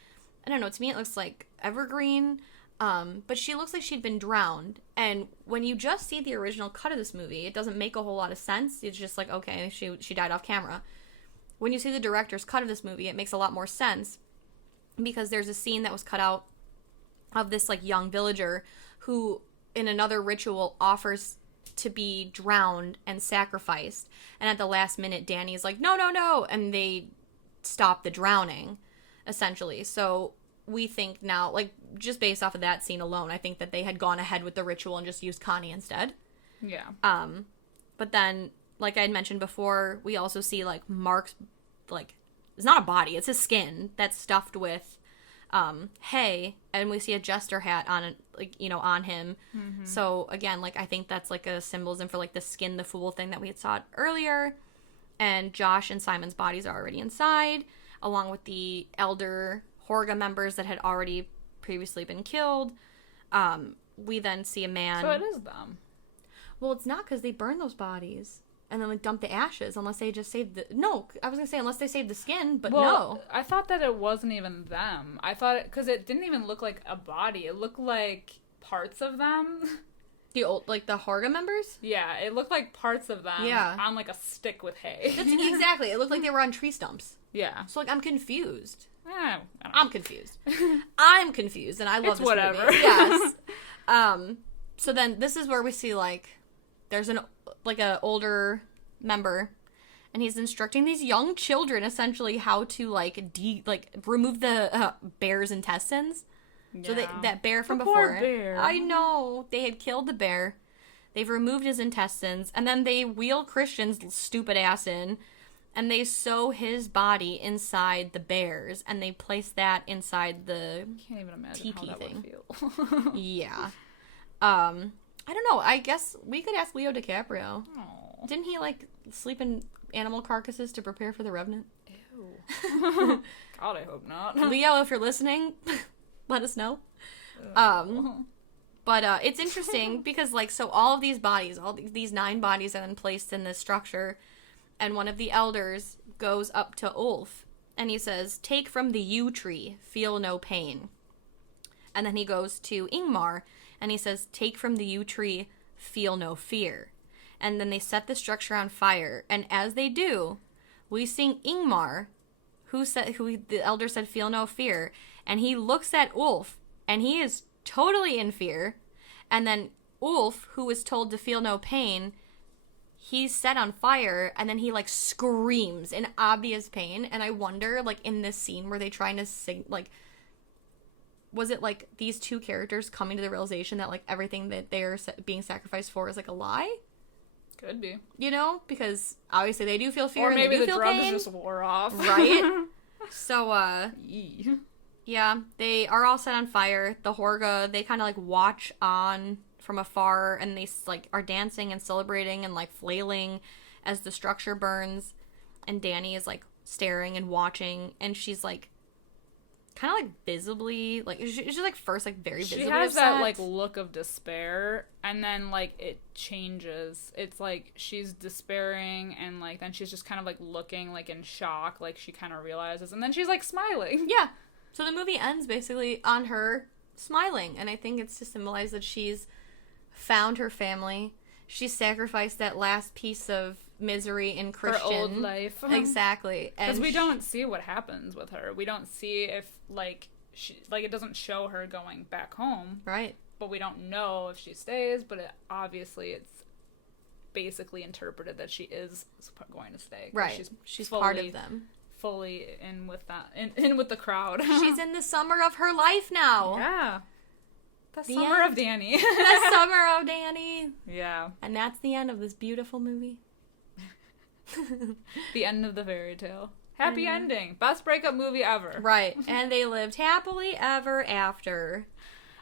I don't know, to me it looks like evergreen, but she looks like she'd been drowned. And when you just see the original cut of this movie, it doesn't make a whole lot of sense. It's just like, okay, she died off camera. When you see the director's cut of this movie, it makes a lot more sense, because there's a scene that was cut out of this, like, young villager who, in another ritual, offers to be drowned and sacrificed. And at the last minute, Dani's like, no, no, no, and they stop the drowning, essentially. So we think now, like, just based off of that scene alone, I think that they had gone ahead with the ritual and just used Connie instead. Yeah. But then, like I had mentioned before, we also see, like, Mark's, like, it's not a body, it's his skin that's stuffed with hay, and we see a jester hat on it, like, you know, on him. Mm-hmm. So again, like, I think that's, like, a symbolism for, like, the skin the fool thing that we had saw earlier. And Josh and Simon's bodies are already inside, along with the elder Horga members that had already previously been killed. We then see a man. So it is them. Well, it's not, because they burn those bodies and then like dump the ashes, unless they just save the... No, I was gonna say unless they save the skin, but no. I thought that it wasn't even them. I thought because it didn't even look like a body. It looked like parts of them. The Horga members? Yeah, it looked like parts of them on like a stick with hay. Exactly. It looked like they were on tree stumps. Yeah. So like I'm confused. I'm confused. I'm confused, and I love this whatever. movie. Yes. So then this is where we see like there's an older member, and he's instructing these young children essentially how to remove the bear's intestines. Yeah. So that bear from before. Poor bear. I know. They had killed the bear. They've removed his intestines, and then they wheel Christian's stupid ass in, and they sew his body inside the bear's, and they place that inside the can't even imagine tiki how that thing. would feel. Yeah. I don't know. I guess we could ask Leo DiCaprio. Aww. Didn't he sleep in animal carcasses to prepare for the Revenant? Ew. God, I hope not. Leo, if you're listening, let us know. But it's interesting because so all of these bodies, all these 9 bodies are then placed in this structure, and one of the elders goes up to Ulf and he says, "Take from the yew tree, feel no pain." And then he goes to Ingmar and he says, "Take from the yew tree, feel no fear." And then they set the structure on fire, and as they do, we see Ingmar, who the elder said, "Feel no fear," and he looks at Ulf, and he is totally in fear. And then Ulf, who was told to feel no pain, he's set on fire, and then he screams in obvious pain. And I wonder, in this scene, were they trying to sing, was it these two characters coming to the realization that everything that they're being sacrificed for is a lie? Could be. Because obviously they do feel fear, or maybe and they do the feel drugs pain. just wore off, right? So yeah, they are all set on fire. The Horga, they kind of watch on from afar, and they are dancing and celebrating and flailing as the structure burns. And Danny is staring and watching, and she's kind of visibly she's just first very visibly she has upset. that look of despair, and then it changes. It's she's despairing, and then she's just kind of looking in shock, she kind of realizes, and then she's smiling. Yeah. So the movie ends basically on her smiling, and I think it's to symbolize that she's found her family. She sacrificed that last piece of misery in Christian. Her old life. Exactly. Because we don't see what happens with her. We don't see if, she, it doesn't show her going back home. Right. But we don't know if she stays, but obviously it's basically interpreted that she is going to stay. Right. She's part of them. Fully in with that, in with the crowd. She's in the summer of her life now. Yeah. The summer of Danny. The summer of Danny. Yeah. And that's the end of this beautiful movie. The end of the fairy tale. Happy ending. Best breakup movie ever. Right. And they lived happily ever after.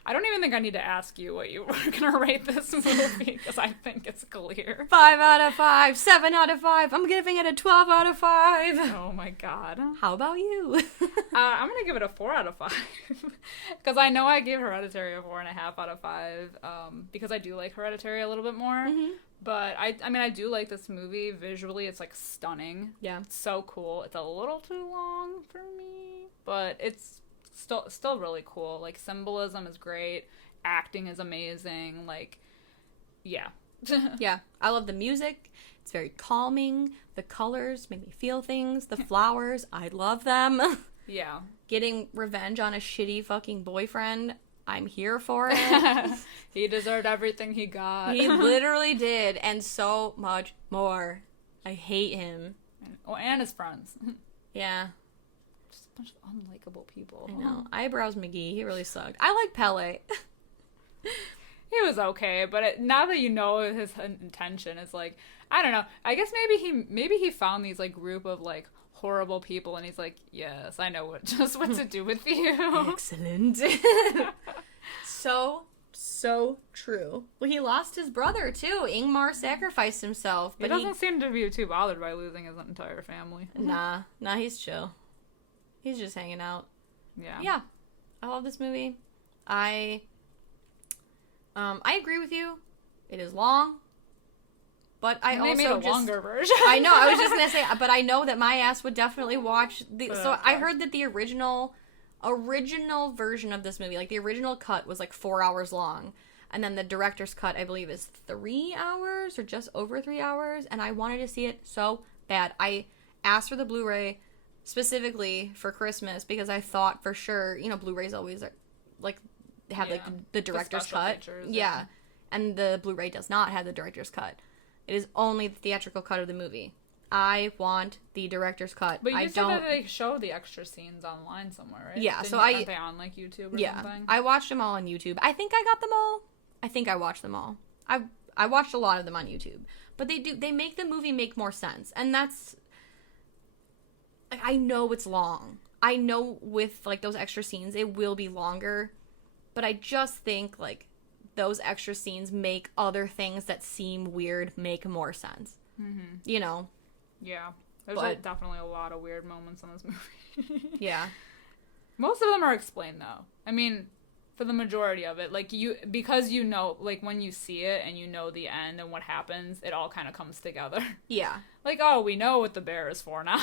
I don't even think I need to ask you what you were going to rate this movie, because I think it's clear. 5 out of 5, 7 out of 5. I'm giving it a 12 out of 5. Oh my god. How about you? I'm going to give it a 4 out of 5. Because I know I gave Hereditary a 4.5 out of 5, because I do like Hereditary a little bit more. Mm-hmm. But I do like this movie. Visually, it's stunning. Yeah. It's so cool. It's a little too long for me, but it's still really cool. Symbolism is great. Acting is amazing. Yeah. Yeah. I love the music. It's very calming. The colors make me feel things. The flowers, I love them. Yeah. Getting revenge on a shitty fucking boyfriend, I'm here for it. He deserved everything he got. He literally did, and so much more. I hate him. And his friends. Yeah. A bunch of unlikable people. I know. Eyebrows McGee, he really sucked. I like Pele. He was okay, but now that you know his intention, it's I don't know. I guess maybe he found these group of horrible people, and he's yes, I know what to do with you. Excellent. So true. Well, he lost his brother too. Ingmar sacrificed himself, but he doesn't seem to be too bothered by losing his entire family. Nah, he's chill. He's just hanging out. Yeah. I love this movie. I agree with you. It is long. But I also made a longer version. I know, I was just going to say, but I know that my ass would definitely watch so I heard that the original version of this movie, like the original cut was like 4 hours long. And then the director's cut, I believe, is 3 hours or just over 3 hours. And I wanted to see it so bad. I asked for the Blu-ray specifically for Christmas because I thought for sure, Blu-rays always like have like the director's cut. Features, yeah. And the Blu-ray does not have the director's cut. It is only the theatrical cut of the movie. I want the director's cut. But you said that they show the extra scenes online somewhere, right? Yeah, aren't they on like YouTube or something? I watched them all on YouTube. I think I got them all. I think I watched them all. I watched a lot of them on YouTube. But they make the movie make more sense. And that's, I know it's long. I know with like those extra scenes it will be longer. But I just think like those extra scenes make other things that seem weird make more sense. Mm-hmm. Yeah. There's definitely a lot of weird moments in this movie. Yeah. Most of them are explained, though. I mean, for the majority of it. Like, because like, when you see it and you know the end and what happens, it all kind of comes together. Yeah. Like, oh, we know what the bear is for now.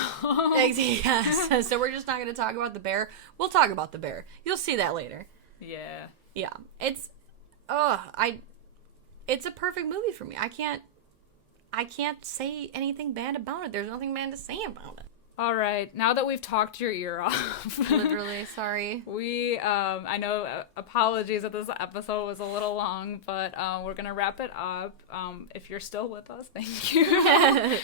Yes. So we're just not going to talk about the bear. We'll talk about the bear. You'll see that later. Yeah. Yeah. It's a perfect movie for me. I can't say anything bad about it. There's nothing bad to say about it. All right. Now that we've talked your ear off. Literally, sorry. I know, apologies that this episode was a little long, but we're going to wrap it up. If you're still with us, thank you.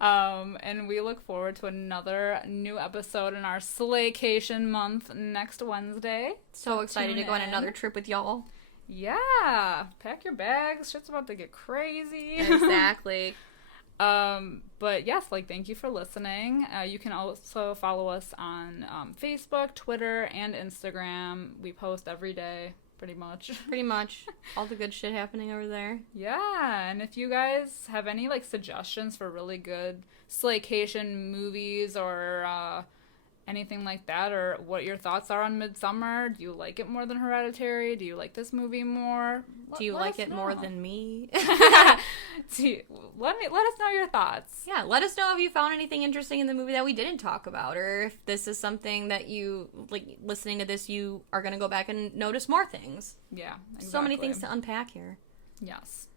And we look forward to another new episode in our SLAYCATION month next Wednesday. So excited to go on another trip with y'all. Yeah, pack your bags. Shit's about to get crazy. Exactly. But yes, like, thank you for listening. You can also follow us on Facebook, Twitter, and Instagram. We post every day, pretty much. Pretty much. All the good shit happening over there. Yeah, and if you guys have any, like, suggestions for really good SLAYCATION movies or anything like that, or what your thoughts are on Midsommar. Do you like it more than Hereditary? Do you like this movie more? Do you like it more than me? Let us know your thoughts. Yeah, let us know if you found anything interesting in the movie that we didn't talk about, or if this is something that you, like, listening to this, you are going to go back and notice more things. Yeah, exactly. So many things to unpack here. Yes.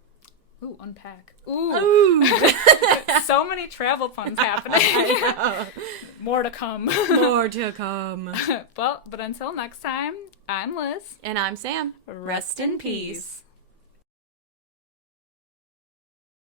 Ooh, unpack. Ooh. So many travel puns happening. More to come. More to come. But until next time, I'm Liz. And I'm Sam. Rest in peace.